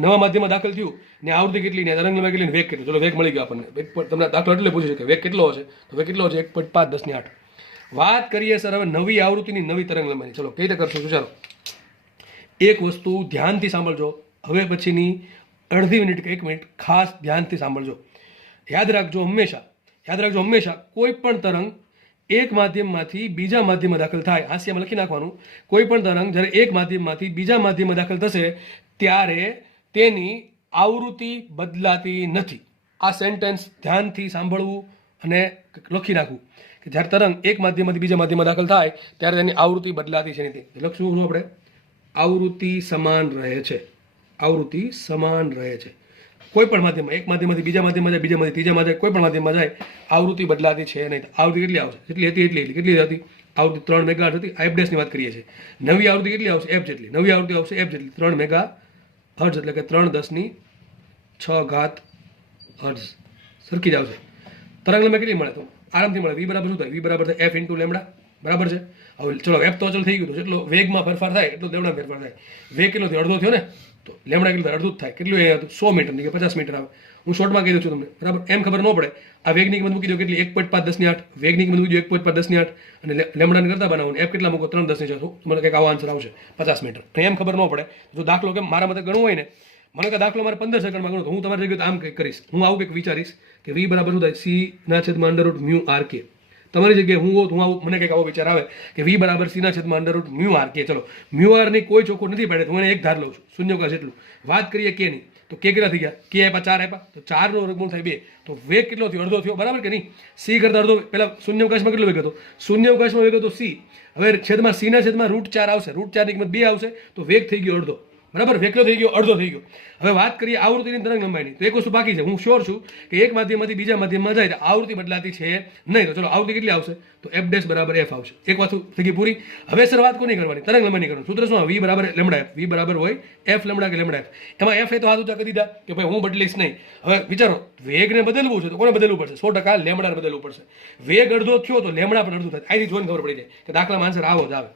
નવા માધ્યમમાં દાખલ થયું ને આવૃત્તિ કેટલી ને તરંગલંબાઈ કેટલી ને વેગ કેટલો. ચલો વેગ મળી ગયો આપણને. તમને દાખલો એટલે પૂછી શકે વેગ કેટલો હશે, તો વેગ કેટલો હશે? 1.5×10⁸. વાત કરીએ સર હવે નવી આવૃત્તિની નવી તરંગલંબાઈની. ચલો કઈ રીતે કરશું? વિચારો, એક વસ્તુ ધ્યાનથી સાંભળજો. હવે પછીની અડધી મિનિટ કે 1 મિનિટ ખાસ ધ્યાનથી સાંભળજો. યાદ રાખજો હંમેશા કોઈ પણ તરંગ એક માધ્યમમાંથી બીજા માધ્યમમાં દાખલ થાય, હાસ્યમાં લખી નાખવાનું, કોઈ પણ તરંગ જ્યારે એક માધ્યમમાંથી બીજા માધ્યમમાં દાખલ થશે ત્યારે તેની આવૃત્તિ બદલાતી નથી. આ સેન્ટેન્સ ધ્યાનથી સાંભળવું અને લખી નાખવું કે જ્યારે તરંગ એક માધ્યમમાંથી બીજા માધ્યમમાં દાખલ થાય ત્યારે તેની આવૃત્તિ બદલાતી છે નહીં. લખશું શું આપણે? આવૃત્તિ સમાન રહે છે. આવૃત્તિ સમાન રહે છે. કોઈ પણ માધ્યમમાં, એક માધ્યમમાંથી બીજા માધ્યમમાં જાય, બીજામાંથી ત્રીજામાં જાય, કોઈ પણ માધ્યમમાં જાય, આવૃત્તિ બદલાતી છે નહીં. આવૃત્તિ કેટલી આવશે? જેટલી હતી એટલી. કેટલી હતી આવૃત્તિ? 3 મેગાહર્ટ્ઝ હતી. f ડેશની વાત કરીએ છીએ. નવી આવૃત્તિ કેટલી આવશે? f જેટલી. નવી આવૃત્તિ આવશે f જેટલી, 3 મેગાહર્ટ્ઝ એટલે કે 3×10⁶ હર્ટ્ઝ સરખી જ આવશે. તરંગલંબાઈ કેટલી મળે? તો આરામથી મળે. v બરાબર શું થાય? v બરાબર થાય f × λ, બરાબર છે. હવે ચલો f તો અચલ થઈ ગયું, જેટલો વેગમાં ફેરફાર થાય એટલો લેમડા ફેરફાર થાય. વેગ કેટલો થયો? અડધો થયો ને, તો લેમડા કેટલું થાય? અડધું જ થાય. કેટલું એ હતું? 100 મીટર કે 50 મીટર આવે. હું શોર્ટમાં કહી દઉં છું તમને, બરાબર. એમ ખબર ન પડે. આ વેગની કિંમત મૂકી દો કેટલી? 1.5×10⁸. વેગની કિંમત મૂકી દો 1.5×10⁸ અને લેમડાને કરતા બનાવો. f કેટલા મૂકો? 3×10⁶. તમને કંઈક આવો આન્સર આવશે 50 મીટર. એમ ખબર ન પડે. જો દાખલો કેમ મારા મતે ગણવું હોય ને, મને કે દાખલો મારે 15 સેકન્ડમાં ગણો, તો હું તમારી જગ્યાએ આમ કંઈક કરીશ. હું આવું કંઈક વિચારીશ કે v બરાબર શું થાય? c/√μRk. તમારી જગ્યાએ હું હોઉં, આવું મને કંઈક આવો વિચાર આવે કે v બરાબર c/√μRk. ચલો મ્યુઆરની કોઈ ચોખ્ખું નથી પાડે તો હું એક ધાર લઉં છું, શૂન્યાવકાશ એટલું. વાત કરીએ કે ની, તો કે કેટલા થઈ ગયા? કે આપ્યા 4 આપ્યા, તો 4 નો વર્ગમૂળ થાય 2. તો વેગ કેટલો થયો? અડધો થયો, બરાબર કે નહીં? c કરતા અડધો. પહેલા શૂન્યાવકાશમાં કેટલો વેગ હતો? શૂન્યાવકાશમાં વેગ હતો c. હવે છેદમાં c/√4 આવશે. √4 ની કિંમત 2 આવશે, તો વેગ થઈ ગયો અડધો, બરાબર. વેગ કેટલો થઈ ગયો? અડધો થઈ ગયો. હવે વાત કરીએ આવૃત્તિની તરંગલંબાઈની, તો એક વસ્તુ બાકી છે. હું શ્યોર છું કે એક માધ્યમમાંથી બીજા માધ્યમમાં જાય તો આવૃત્તિ બદલાતી છે નહીં. તો ચલો આવૃત્તિ કેટલી આવશે? તો f ડેશ બરાબર f આવશે. એક વસ્તુ થઈ ગઈ પૂરી. હવે સર વાત કોની કરવાની? તરંગલંબાઈની કરવાની. સૂત્ર શું? v બરાબર લેમડા f. v બરાબર હોય f લેમડા કે લેમડા f. એમાં f એ તો હાથ ઊંચા કરી દીધા કે ભાઈ હું બદલીશ નહીં. હવે વિચારો, વેગને બદલવું છે તો કોને બદલવું પડશે? 100% લેમડાને બદલવું પડશે. વેગ અડધો થયો તો લેમડા પણ અડધું થાય. અહીંથી જોઈને ખબર પડી જાય કે દાખલામાં આન્સર આવો જ આવે,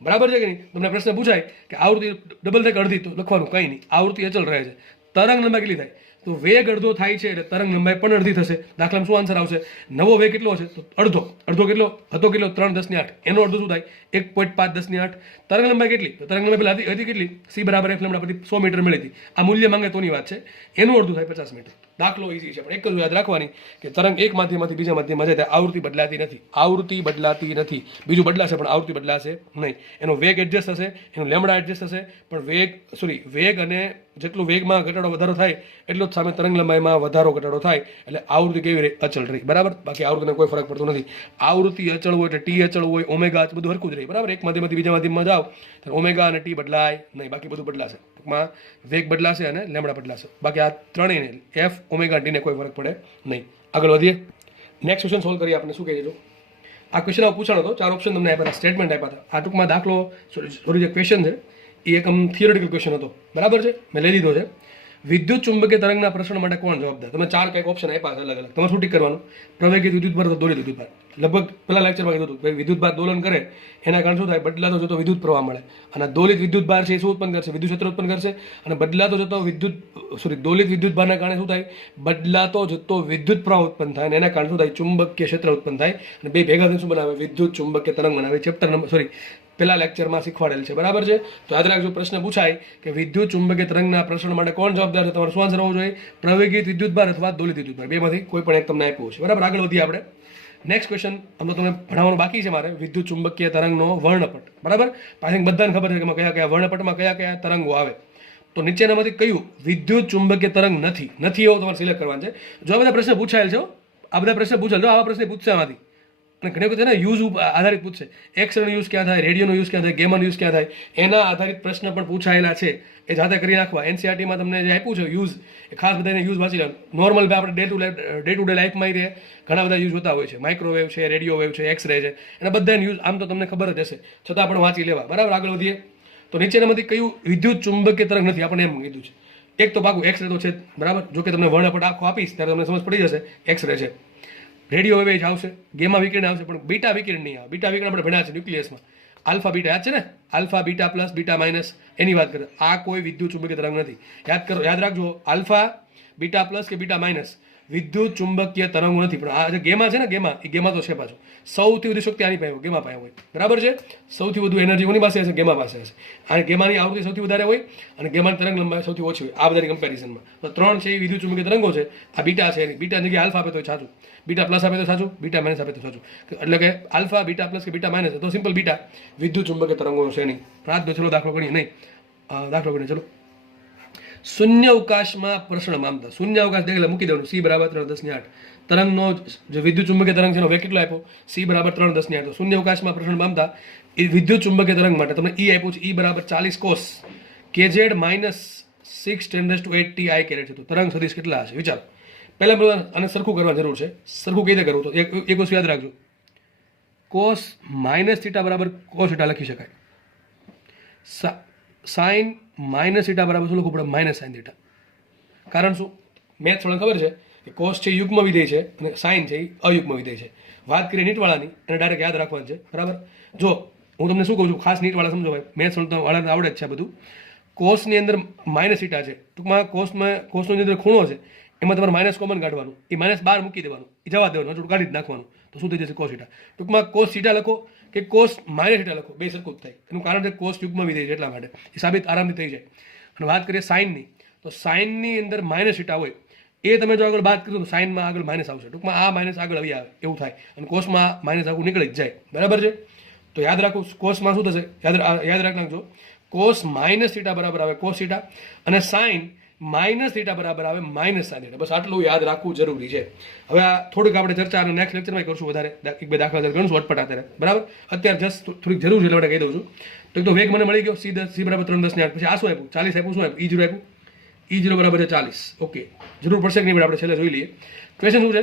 બરાબર છે કે નહીં? તમને પ્રશ્ન પૂછાય કે આવૃત્તિ ડબલ થાય કે અડધી, તો લખવાનું કંઈ નહીં, આવૃત્તિ અચલ રહે છે. તરંગ લંબાઈ કેટલી થાય? તો વેગ અડધો થાય છે એટલે તરંગ લંબાઈ પણ અડધી થશે. દાખલામાં શું આન્સર આવશે? નવો વેગ કેટલો હશે? તો અડધો. અડધો કેટલો હતો? કેટલો? 3×10⁸. એનો અડધો શું થાય? 1.5×10⁸. તરંગ લંબાઈ કેટલી? તો તરંગ લંબાઈ પેલા હતી કેટલી? c બરાબર f લેમડા પછી 100 મીટર મળી હતી. આ મૂલ્ય માંગે તોની વાત છે. એનું અડધું થાય 50 મીટર. દાખલો ઈઝી છે, પણ એક જ યાદ રાખવાની કે તરંગ એક માધ્યમમાંથી બીજા માધ્યમમાં જાય ત્યારે આવૃત્તિ બદલાતી નથી. આવૃત્તિ બદલાતી નથી. બીજું બદલાશે પણ આવૃત્તિ બદલાશે નહીં. એનો વેગ એડજસ્ટ થશે, એનું લેમડા એડજસ્ટ થશે, પણ વેગ અને જેટલું વેગમાં ઘટાડો વધારો થાય એટલો જ સામે તરંગ લંબાઈમાં વધારો ઘટાડો થાય. એટલે આવૃત્તિ કેવી રહે? અચળ રહી, બરાબર. બાકી આવૃત્તિને કોઈ ફરક પડતો નથી. આવૃત્તિ અચળ હોય એટલે ટી અચળ હોય, ઓમેગા બધું હરખું જ રહે, બરાબર. એક માધ્યમથી બીજા માધ્યમમાં જાઓ ત્યારે ઓમેગા અને ટી બદલાય નહીં, બાકી બધું બદલાશે. ટૂંકમાં વેગ બદલાશે અને લેમડા બદલાશે. બાકી આ ત્રણેયને એફ, ઓમેગા, ટીને કોઈ ફરક પડે નહીં. આગળ વધીએ. નેક્સ્ટ ક્વેશ્ચન સોલ્વ કરીએ. આપણે શું કહીએ છો? આ ક્વેશ્ચન પૂછાણો હતો, 4 ઓપ્શન તમને આપ્યા હતા, સ્ટેટમેન્ટ આપ્યા હતા. આ ટૂંકમાં દાખલો સોરી જે ક્વેશ્ચન છે એ એક થિયોરેટિકલ ક્વેશ્ચન હતો, બરાબર છે. મેં લઈ લીધો છે. વિદ્યુત ચુંબકીય તરંગના પ્રસરણ માટે કોણ જવાબદાર? તમે 4 કંઈક ઓપ્શન આપ્યા છે અલગ અલગ, તમારે શું ટીક કરવાનું? પ્રવેગિત વિદ્યુતભાર અથવા દોલિત વિદ્યુતભાર. લગભગ પેલા લેક્ચરમાં કીધું હતું વિદ્યુતભાર દોલન કરે એના કારણે શું થાય? બદલાતો જતો વિદ્યુત પ્રવાહ મળે. અને દોલિત વિદ્યુતભાર છે એ શું ઉત્પન્ન કરશે? વિદ્યુત ક્ષેત્ર ઉત્પન્ન કરશે. અને બદલાતો જતો દોલિત વિદ્યુતભારના કારણે શું થાય? બદલાતો જતો વિદ્યુત પ્રવાહ ઉત્પન્ન થાય અને એના કારણે શું થાય? ચુંબકીય ક્ષેત્ર ઉત્પન્ન થાય અને બે ભેગા થઈને શું બનાવે? વિદ્યુત ચુંબકીય તરંગ બનાવે. ચેપ્ટર નંબર પેલા લેક્ચરમાં શીખવાડેલ છે, બરાબર છે? તો યાદ રાખજો, પ્રશ્ન પૂછાય કે વિદ્યુત ચુંબકીય તરંગના પ્રસરણ માટે કોણ જવાબદાર છે? તમારો શું આન્સર હોવો જોઈએ? પ્રવેગિત વિદ્યુતભાર અથવા દોલિત વિદ્યુતભાર, બેમાંથી કોઈ પણ એક તમને આપ્યું છે, બરાબર? આગળ વધીએ આપણે. નેક્સ્ટ ક્વેશ્ચન આમ તો તમે ભણાવવાનું બાકી છે મારે, વિદ્યુત ચુંબકીય તરંગનો વર્ણપટ, બરાબર? પાછી બધાને ખબર છે કે કયા કયા વર્ણપટમાં કયા કયા તરંગો આવે. તો નીચેનામાંથી કયું વિદ્યુત ચુંબકીય તરંગ નથી એવું તમારે સિલેક્ટ કરવાનું છે. જો આ બધા પ્રશ્ન પૂછાયેલ છે, આ બધા પ્રશ્ન પૂછાયેલ છે, આવા પ્રશ્ન પૂછશે આમાંથી. અને ઘણી વખત યુઝ આધારિત પૂછશે. એક્સરેનો યુઝ ક્યાં થાય, રેડિયોનો યુઝ ક્યાં થાય, ગેમાનો યુઝ ક્યાં થાય, એના આધારિત પ્રશ્ન પણ પૂછાયેલા છે. એ જાતે કરી નાખવા. એનસીઆરટીમાં તમને જે આપ્યું છે યુઝ, એ ખાસ બધાને યુઝ વાંચી લેવાનું. નોર્મલ આપણે ડે ટુ ડે લાઈફમાં તે ઘણા બધા યુઝ હોતા હોય છે. માઇક્રોવેવ છે, રેડિયો વેવ છે, એક્સરે છે, એના બધાને યુઝ આમ તો તમને ખબર જ હશે, છતાં પણ વાંચી લેવા, બરાબર? આગળ વધીએ. તો નીચેનામાંથી કયું વિદ્યુત ચુંબકીય તરંગ નથી? આપણે એમ કીધું છે. એક તો પાકું એક્સરે તો છે, બરાબર? જો કે તમને વર્ણપટ આખો આપીશ ત્યારે તમને સમજ પડી જશે. એક્સરે છે, રેડિયો વેવ આવશે, ગેમા વિકિરણ આવશે, પણ બીટા વિકિરણ નહીં આવે. બીટા વિકિરણ આપણે ભણ્યા છે ન્યુક્લિયસમાં. આલ્ફા બીટા યાદ છે ને? Alpha beta plus beta minus એની વાત કરે. આ કોઈ વિદ્યુત ચુંબકીય તરંગ નથી. યાદ રાખજો, આલ્ફા બીટા પ્લસ કે બીટા માઇનસ વિદ્યુત ચુંબકીય તરંગો નથી. પણ આ જે ગેમા છે ને, ગેમા તો છે પાછું. સૌથી વધુ શક્તિ આની પાસે ગેમા પાસે હોય, બરાબર છે? સૌથી વધુ એનર્જી કોની પાસે હશે? ગેમા પાસે હશે. અને ગેમાની આવૃત્તિ સૌથી વધારે હોય અને ગેમાની તરંગ લંબાઈ સૌથી ઓછી હોય. આ બધાની કમ્પેરિઝનમાં તો 3 છે એ વિદ્યુત ચુંબકીય તરંગો છે. આ બીટા છે, બીટા જગ્યાએ આલ્ફા આપે તો સાચું, બીટા પ્લસ આપે તો સાચું, બીટા માઇનસ આપે તો સાચું. એટલે કે આલ્ફા બીટા પ્લસ કે બીટા માઇનસ તો સિમ્પલ બીટા વિદ્યુત ચુંબકીય તરંગો છે નહીં. રાત દો, ચલો દાખલો ગણીએ. નહીં, દાખલો ગણીએ, ચલો. શૂન્ય અવકાશમાં પ્રસરણ પામતા, શૂન્ય અવકાશ દેખેલા મૂકી દેવાનું. સી બરાબર 3×10⁸. તરંગનો જે વિદ્યુત ચુંબકીય તરંગ છે એનો વેગ કેટલો આપ્યો? સી બરાબર 3×10⁸. તો શૂન્ય અવકાશમાં પ્રસરણ પામતા એ વિદ્યુત ચુંબકીય તરંગ માટે તમને ઈ આપ્યું છે. ઈ બરાબર 40 કોસ કેઝેડ માઇનસ 6 × 10⁸ આઈ કેરેટ છે. તો તરંગ સદિશ કેટલા હશે? વિચારો. પહેલા આને સરખું કરવા જરૂર છે. સરખું કઈ રીતે કરવું? તો એક વસ્તુ યાદ રાખજો, કોસ માઇનસ થીટા બરાબર કોસ થીટા લખી શકાય. સાઇન માઇનસ થીટા બરાબર શું લખવું પડે? Minus sine theta. કારણ શું? મેથ્સ વાળાને ખબર છે કે કોસ છે યુગ્મ વિધેય છે અને સાઇન છે એ અયુગ્મ વિધેય છે. વાત કરીએ નીટવાળાની, એને ડાયરેક્ટ યાદ રાખવાની છે, બરાબર? જો હું તમને શું કહું છું, ખાસ નીટવાળા સમજો ભાઈ, મેથ્સ વાળાને આવડે જ છે બધું. કોસની અંદર માઇનસ થીટા છે, ટૂંકમાં કોસનો જે અંદર ખૂણો છે એમાં તમારે માઇનસ કોમન કાઢવાનું, એ માઇનસ બહાર મૂકી દેવાનું, એ જવા દેવાનું, થોડું કાઢી જ નાખવાનું. તો શું થઈ જશે? Cos theta. ટૂંકમાં કોસ થીટા લખો કે કોસ માઇનસ થીટા લખો, બે સરખું જ થાય. એનું કારણ છે કોસ યુગ્મ વિધેય છે એટલા માટે, એ સાબિત આરામથી થઈ જાય. અને વાત કરીએ સાઇનની, તો સાઇનની અંદર માઇનસ થીટા હોય એ તમે જો આગળ બાદ કરો તો સાઇનમાં આગળ માઇનસ આવશે. ટૂંકમાં આ માઇનસ આગળ આવી આવે એવું થાય અને કોસમાં માઇનસ આગળ નીકળી જ જાય, બરાબર છે? તો યાદ રાખો, કોસમાં શું થશે? યાદ રાખજો, કોસ માઇનસ થીટા બરાબર આવે કોસ થીટા અને સાઇન માઇનસ થીટા બરાબર આવે માઇનસ સાઇન થીટા. બસ આટલું યાદ રાખવું જરૂરી છે. હવે આ થોડીક આપણે ચર્ચા અને નેક્સ્ટ લેક્ચરમાં કરશું વધારે, એક બે દાખલા ગણશું અટપટ અત્યારે, બરાબર? અત્યારે જસ્ટ થોડીક જરૂર છે એટલે કહી દઉં છું. તો વેગ મને મળી ગયો, સી બરાબર 3×10⁸. પછી આ શું આપ્યું? 40 આપ્યું. શું આપ્યું? E0 આપ્યું. E0 બરાબર છે 40. ઓકે, જરૂર પડશે કે નહીં આપણે છેલ્લે જોઈ લઈએ. ક્વેશ્ચન શું છે?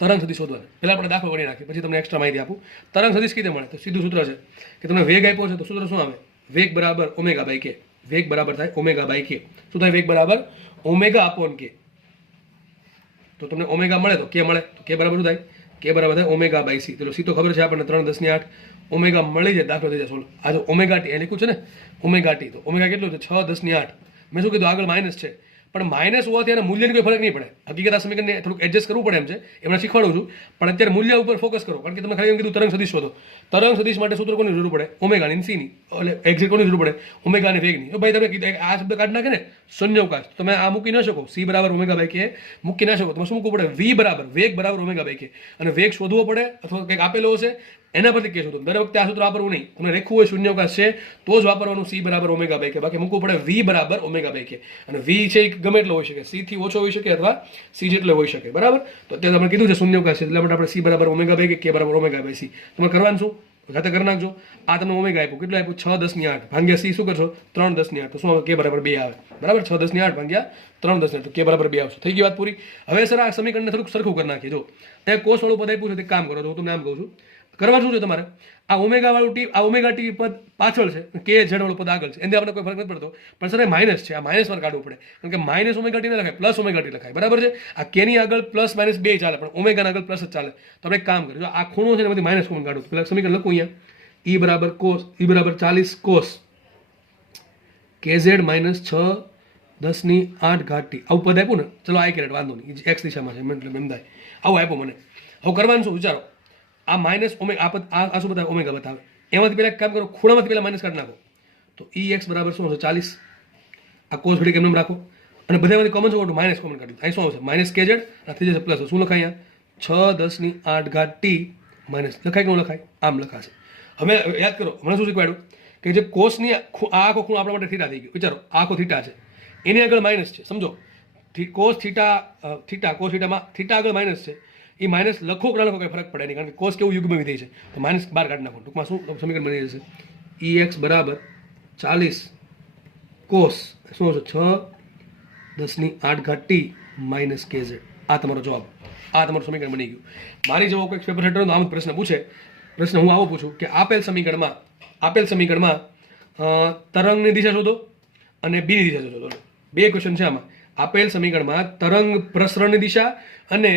તરંગ સદિશ શોધવાનો. પહેલા આપણે દાખલો ગણી નાખીએ, પછી તમને એક્સ્ટ્રા માહિતી આપું. તરંગ સદિશ કઈ રીતે મળે? તો સીધું સૂત્ર છે કે તમને વેગ આપ્યો છે તો સૂત્ર શું આવે? વેગ બરાબર ω/k. વેગ બરાબર થાય ω/k. શું થાય? વેગ બરાબર ω/k. તો તમને ઓમેગા મળે તો કે મળે, તો કે બરાબર શું થાય? કે બરાબર થાય ω/c. ચલો સી તો ખબર છે આપણને 3×10⁸. ઓમેગા મળી જાય, દાખલો થઈ જાય સોલ્વ. આ જો ω/t એ લખ્યું છે ને, ω/t, તો ઓમેગા કેટલું છે? 6×10⁸. મેં શું કીધું? આગળ માઇનસ છે, પણ માઇનસ હોવાથી એના મૂલ્યની કોઈ ફરક નહીં પડે. હકીકત આ સમીકરણને થોડુંક એડજસ્ટ કરવું પડે એમ છે, એમને શીખવાડું છું. પણ અત્યારે મૂલ્ય ઉપર ફોકસ કરો, કારણ કે તમે ખાલી એમ કીધું તરંગ સદિશ શોધો. તરંગ સદિશ માટે સૂત્ર કોની જરૂર પડે? ઓમેગાની, સીની, એટલે એક્ઝેક્ટ કોની જરૂર પડે? ઓમેગા અને વેગની. તો ભાઈ તમે આ શબ્દ કાઢી નાખે ને શૂન્ય અવકાશ, તમે આ મૂકી ન શકો. સી બરાબર ω/k મૂકી ના શકો. તમે શું મૂકવું પડે? વી બરાબર વેગ બરાબર ω/k. અને વેગ શોધવો પડે અથવા કંઈક આપેલો હશે એના પરથી કે શોધો. દર વખતે આ સૂત્ર વાપરવું નહીં. તમને રેખવું હોય શૂન્ય અવકાશ છે તો જ વાપરવાનું સી બરાબર ω/k. બાકી મૂકવું પડે વી બરાબર ω/k. અને વી છે ગમે એટલો હોઈ શકે, સી થી ઓછો હોઈ શકે અથવા સી જેટલો હોઈ શકે, બરાબર? તો અત્યારે આપણે કીધું છે શૂન્ય અવકાશ છે, એટલે માટે આપણે સી બરાબર ω/k, કે બરાબર ω/c. તમે કરવાનું શું? જાતે કરી નાખજો. આ તમને ઓમેગા આપ્યું, કેટલું આપ્યું? 6×10⁸. ભાગ્યા સી શું કરશો? 3×10⁸. તો શું આવે? કે બરાબર 2 આવે, બરાબર? 6×10⁸ ભાગ્યા 3×10⁸, તો કે બરાબર 2 આવશે. થઈ ગઈ વાત પૂરી. હવે સર આ સમીકરણને થોડુંક સરખું કરી નાખીએ. જો એ કોસ વાળું પદ આપ્યું છે તે કામ કરો. તો હું તમને આમ કહું છું, કરવાનું શું છે તમારે, આ ઓમેગા વાળું ટી, આ ઓમેગા ટી પદ પાછળ છે, કે ઝેડ વાળું પદ આગળ છે, એને આપણે કોઈ ફરક નથી પડતો. પણ સર માઇનસ છે, આ માઇનસ પર કાઢવું પડે, કારણ કે માઇનસ ઓમેગા ટી ના લખાય, પ્લસ ઓમેગા ટી લખાય, બરાબર છે. આ કેની આગળ પ્લસ માઇનસ બે ચાલે, પણ ઓમેગા આગળ પ્લસ જ ચાલે. તો આપણે એક કામ કરીએ, આ ખૂણો છે એમાંથી માઇનસ કોમન કાઢવું. પેલા સમીકરણ લખું અહીંયા, ઈ બરાબર કોસ, ઈ બરાબર 40 કોસ કેઝેડ માઇનસ 6×10⁸ ટી. આવું પદ આપ્યું ને, ચલો આઈ કેરેટ વાંધો નહીં, એક્સ દિશામાં છે મતલબ એમ થાય, આવું આપ્યું મને. હવે કરવાનું શું વિચારો, આ માઇનસ ઓમેગા, આ પદ આ શું બતાવે, ઓમેગા બતાવે, એમાંથી પહેલાં કામ કરો, ખૂણામાંથી પહેલાં માઇનસ કાઢી નાખો. તો ઈ એક્સ બરાબર શું હશે, 40. આ કોસ ઘડી કેમ રાખો, અને બધામાંથી કોમન શું માઇનસ કોમન કાઢ્યું, અહીં શું આવશે, માઇનસ કેઝેડ, આ થઈ જશે પ્લસ. શું લખાય અહીંયા, 6×10⁸ ટી માઇનસ, લખાય કે ન લખાય, આમ લખાશે. હવે યાદ કરો, મને શું શીખવાડ્યું કે જે કોસની આ આખો ખૂણો આપણા માટે થીટા થઈ ગયો. વિચારો આ આખો થીટા છે, એની આગળ માઇનસ છે, સમજો કોસ થીટા, કોસ થીટામાં થીટા આગળ માઇનસ છે. એ માઇનસ લખો કે ના લખો કંઈ ફરક પડે નહીં, કારણ કે કોસ કેવું યુગ્મ વિધેય છે, તો માઇનસ બહાર કાઢી નાખો. ટૂંકમાં શું સમીકરણ બની જશે, ઈ એક્સ બરાબર 40 કોસ શું હશે, 6×10⁸ ટી માઇનસ કેઝેડ. આ તમારો જવાબ, આ તમારું સમીકરણ બની ગયું. મારી જેવો કોઈ પેપર હેઠળ આમ પ્રશ્ન પૂછે, પ્રશ્ન હું આવો પૂછું કે આપેલ સમીકરણમાં તરંગની દિશા શોધો અને બીની દિશા શોધો. બે ક્વેશ્ચન છે આમાં. આપેલ સમીકરણમાં તરંગ પ્રસરણની દિશા અને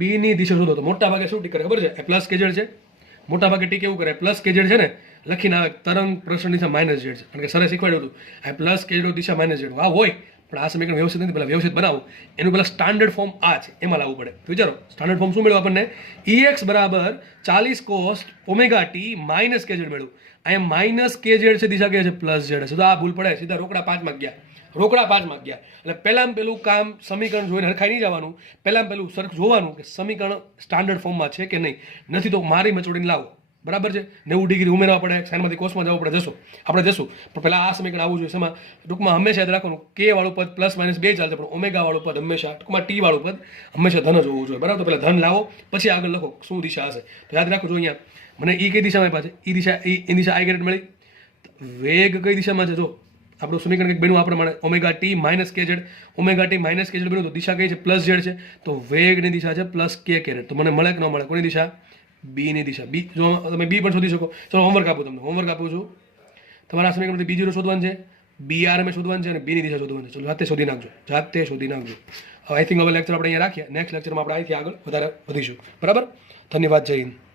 બીની દિશા શોધો. તો મોટા ભાગે શું ટી કરે ખબર છે, એ પ્લસ કેઝેડ છે, મોટા ભાગે ટી કેવું કરે, પ્લસ કેઝેડ છે ને લખીને આવે, તરંગ પ્રસરણ દિશા માઇનસ ઝેડ છે, કારણ કે સરે શીખવાડ્યું હતું આ પ્લસ કેઝેડ દિશા માઇનસ ઝેડ. આ હોય પણ આ સમીકરણ વ્યવસ્થિત નથી, પહેલાં વ્યવસ્થિત બનાવો, એનું પહેલાં સ્ટાન્ડર્ડ ફોર્મ આ છે, એમાં લાવવું પડે. તો વિચારો સ્ટાન્ડર્ડ ફોર્મ શું મળ્યું આપણને, ઈ એક્સ બરાબર 40 cos omega T minus KZ મળ્યું. અહીંયા માઇનસ કેઝેડ છે, દિશા કે છે પ્લસ ઝેડ છે, તો આ ભૂલ પડે, સીધા રોકડા 5 ગયા. એટલે પહેલાં પેલું કામ સમીકરણ જોઈને હરખાઈ નહીં જવાનું, પહેલાં પેલું સરખ જોવાનું કે સમીકરણ સ્ટાન્ડર્ડ ફોર્મમાં છે કે નહીં, નથી તો મારી મચોડીને લાવો, બરાબર છે. 90 ડિગ્રી ઉમેરવા પડે, સાઈનમાંથી કોસમાં જવું પડે, આપણે જશું, પણ પહેલાં આ સમીકરણ આવવું જોઈએ. એમાં ટૂંકમાં હંમેશા યાદ રાખવાનું, કે વાળું પદ પ્લસ માઇનસ બે ચાલશે, પણ ઓમેગા વાળું પદ હંમેશા, ટૂંકમાં ટી વાળું પદ હંમેશા ધન જ હોવું જોઈએ, બરાબર. તો પહેલાં ધન લાવો, પછી આગળ લખો શું દિશા હશે. તો યાદ રાખો, જો અહીંયા મને ઈ કઈ દિશામાં આપ્યા છે, ઈ દિશા આઈ કેરેટ મળી. વેગ કઈ દિશામાં છે, જો આપણું સમીકરણ કંઈક બન્યું આ પ્રમાણે, omega T minus KZ, omega T minus KZ બન્યું, તો દિશા કઈ છે, પ્લસ ઝેડ છે, તો વેગની દિશા છે પ્લસ કે કેરેટ. તો મને મળે કે ન મળે, કોની દિશા, બીની દિશા. બી જો તમે બી પણ શોધી શકો. ચલો હોમવર્ક આપું, તમને હોમવર્ક આપું છું. તમારા સમીકરણમાંથી બીજું શોધવાનું છે, BRM શોધવાનું છે અને બીની દિશા શોધવાની છે. ચલો જાતે શોધી નાખજો. આઈ થિંક હવે લેક્ચર આપણે અહીંયા રાખીએ, નેક્સ્ટ લેક્ચરમાં આપણે અહીંથી આગળ વધારે વધીશું, બરાબર. ધન્યવાદ, જય હિન્દ.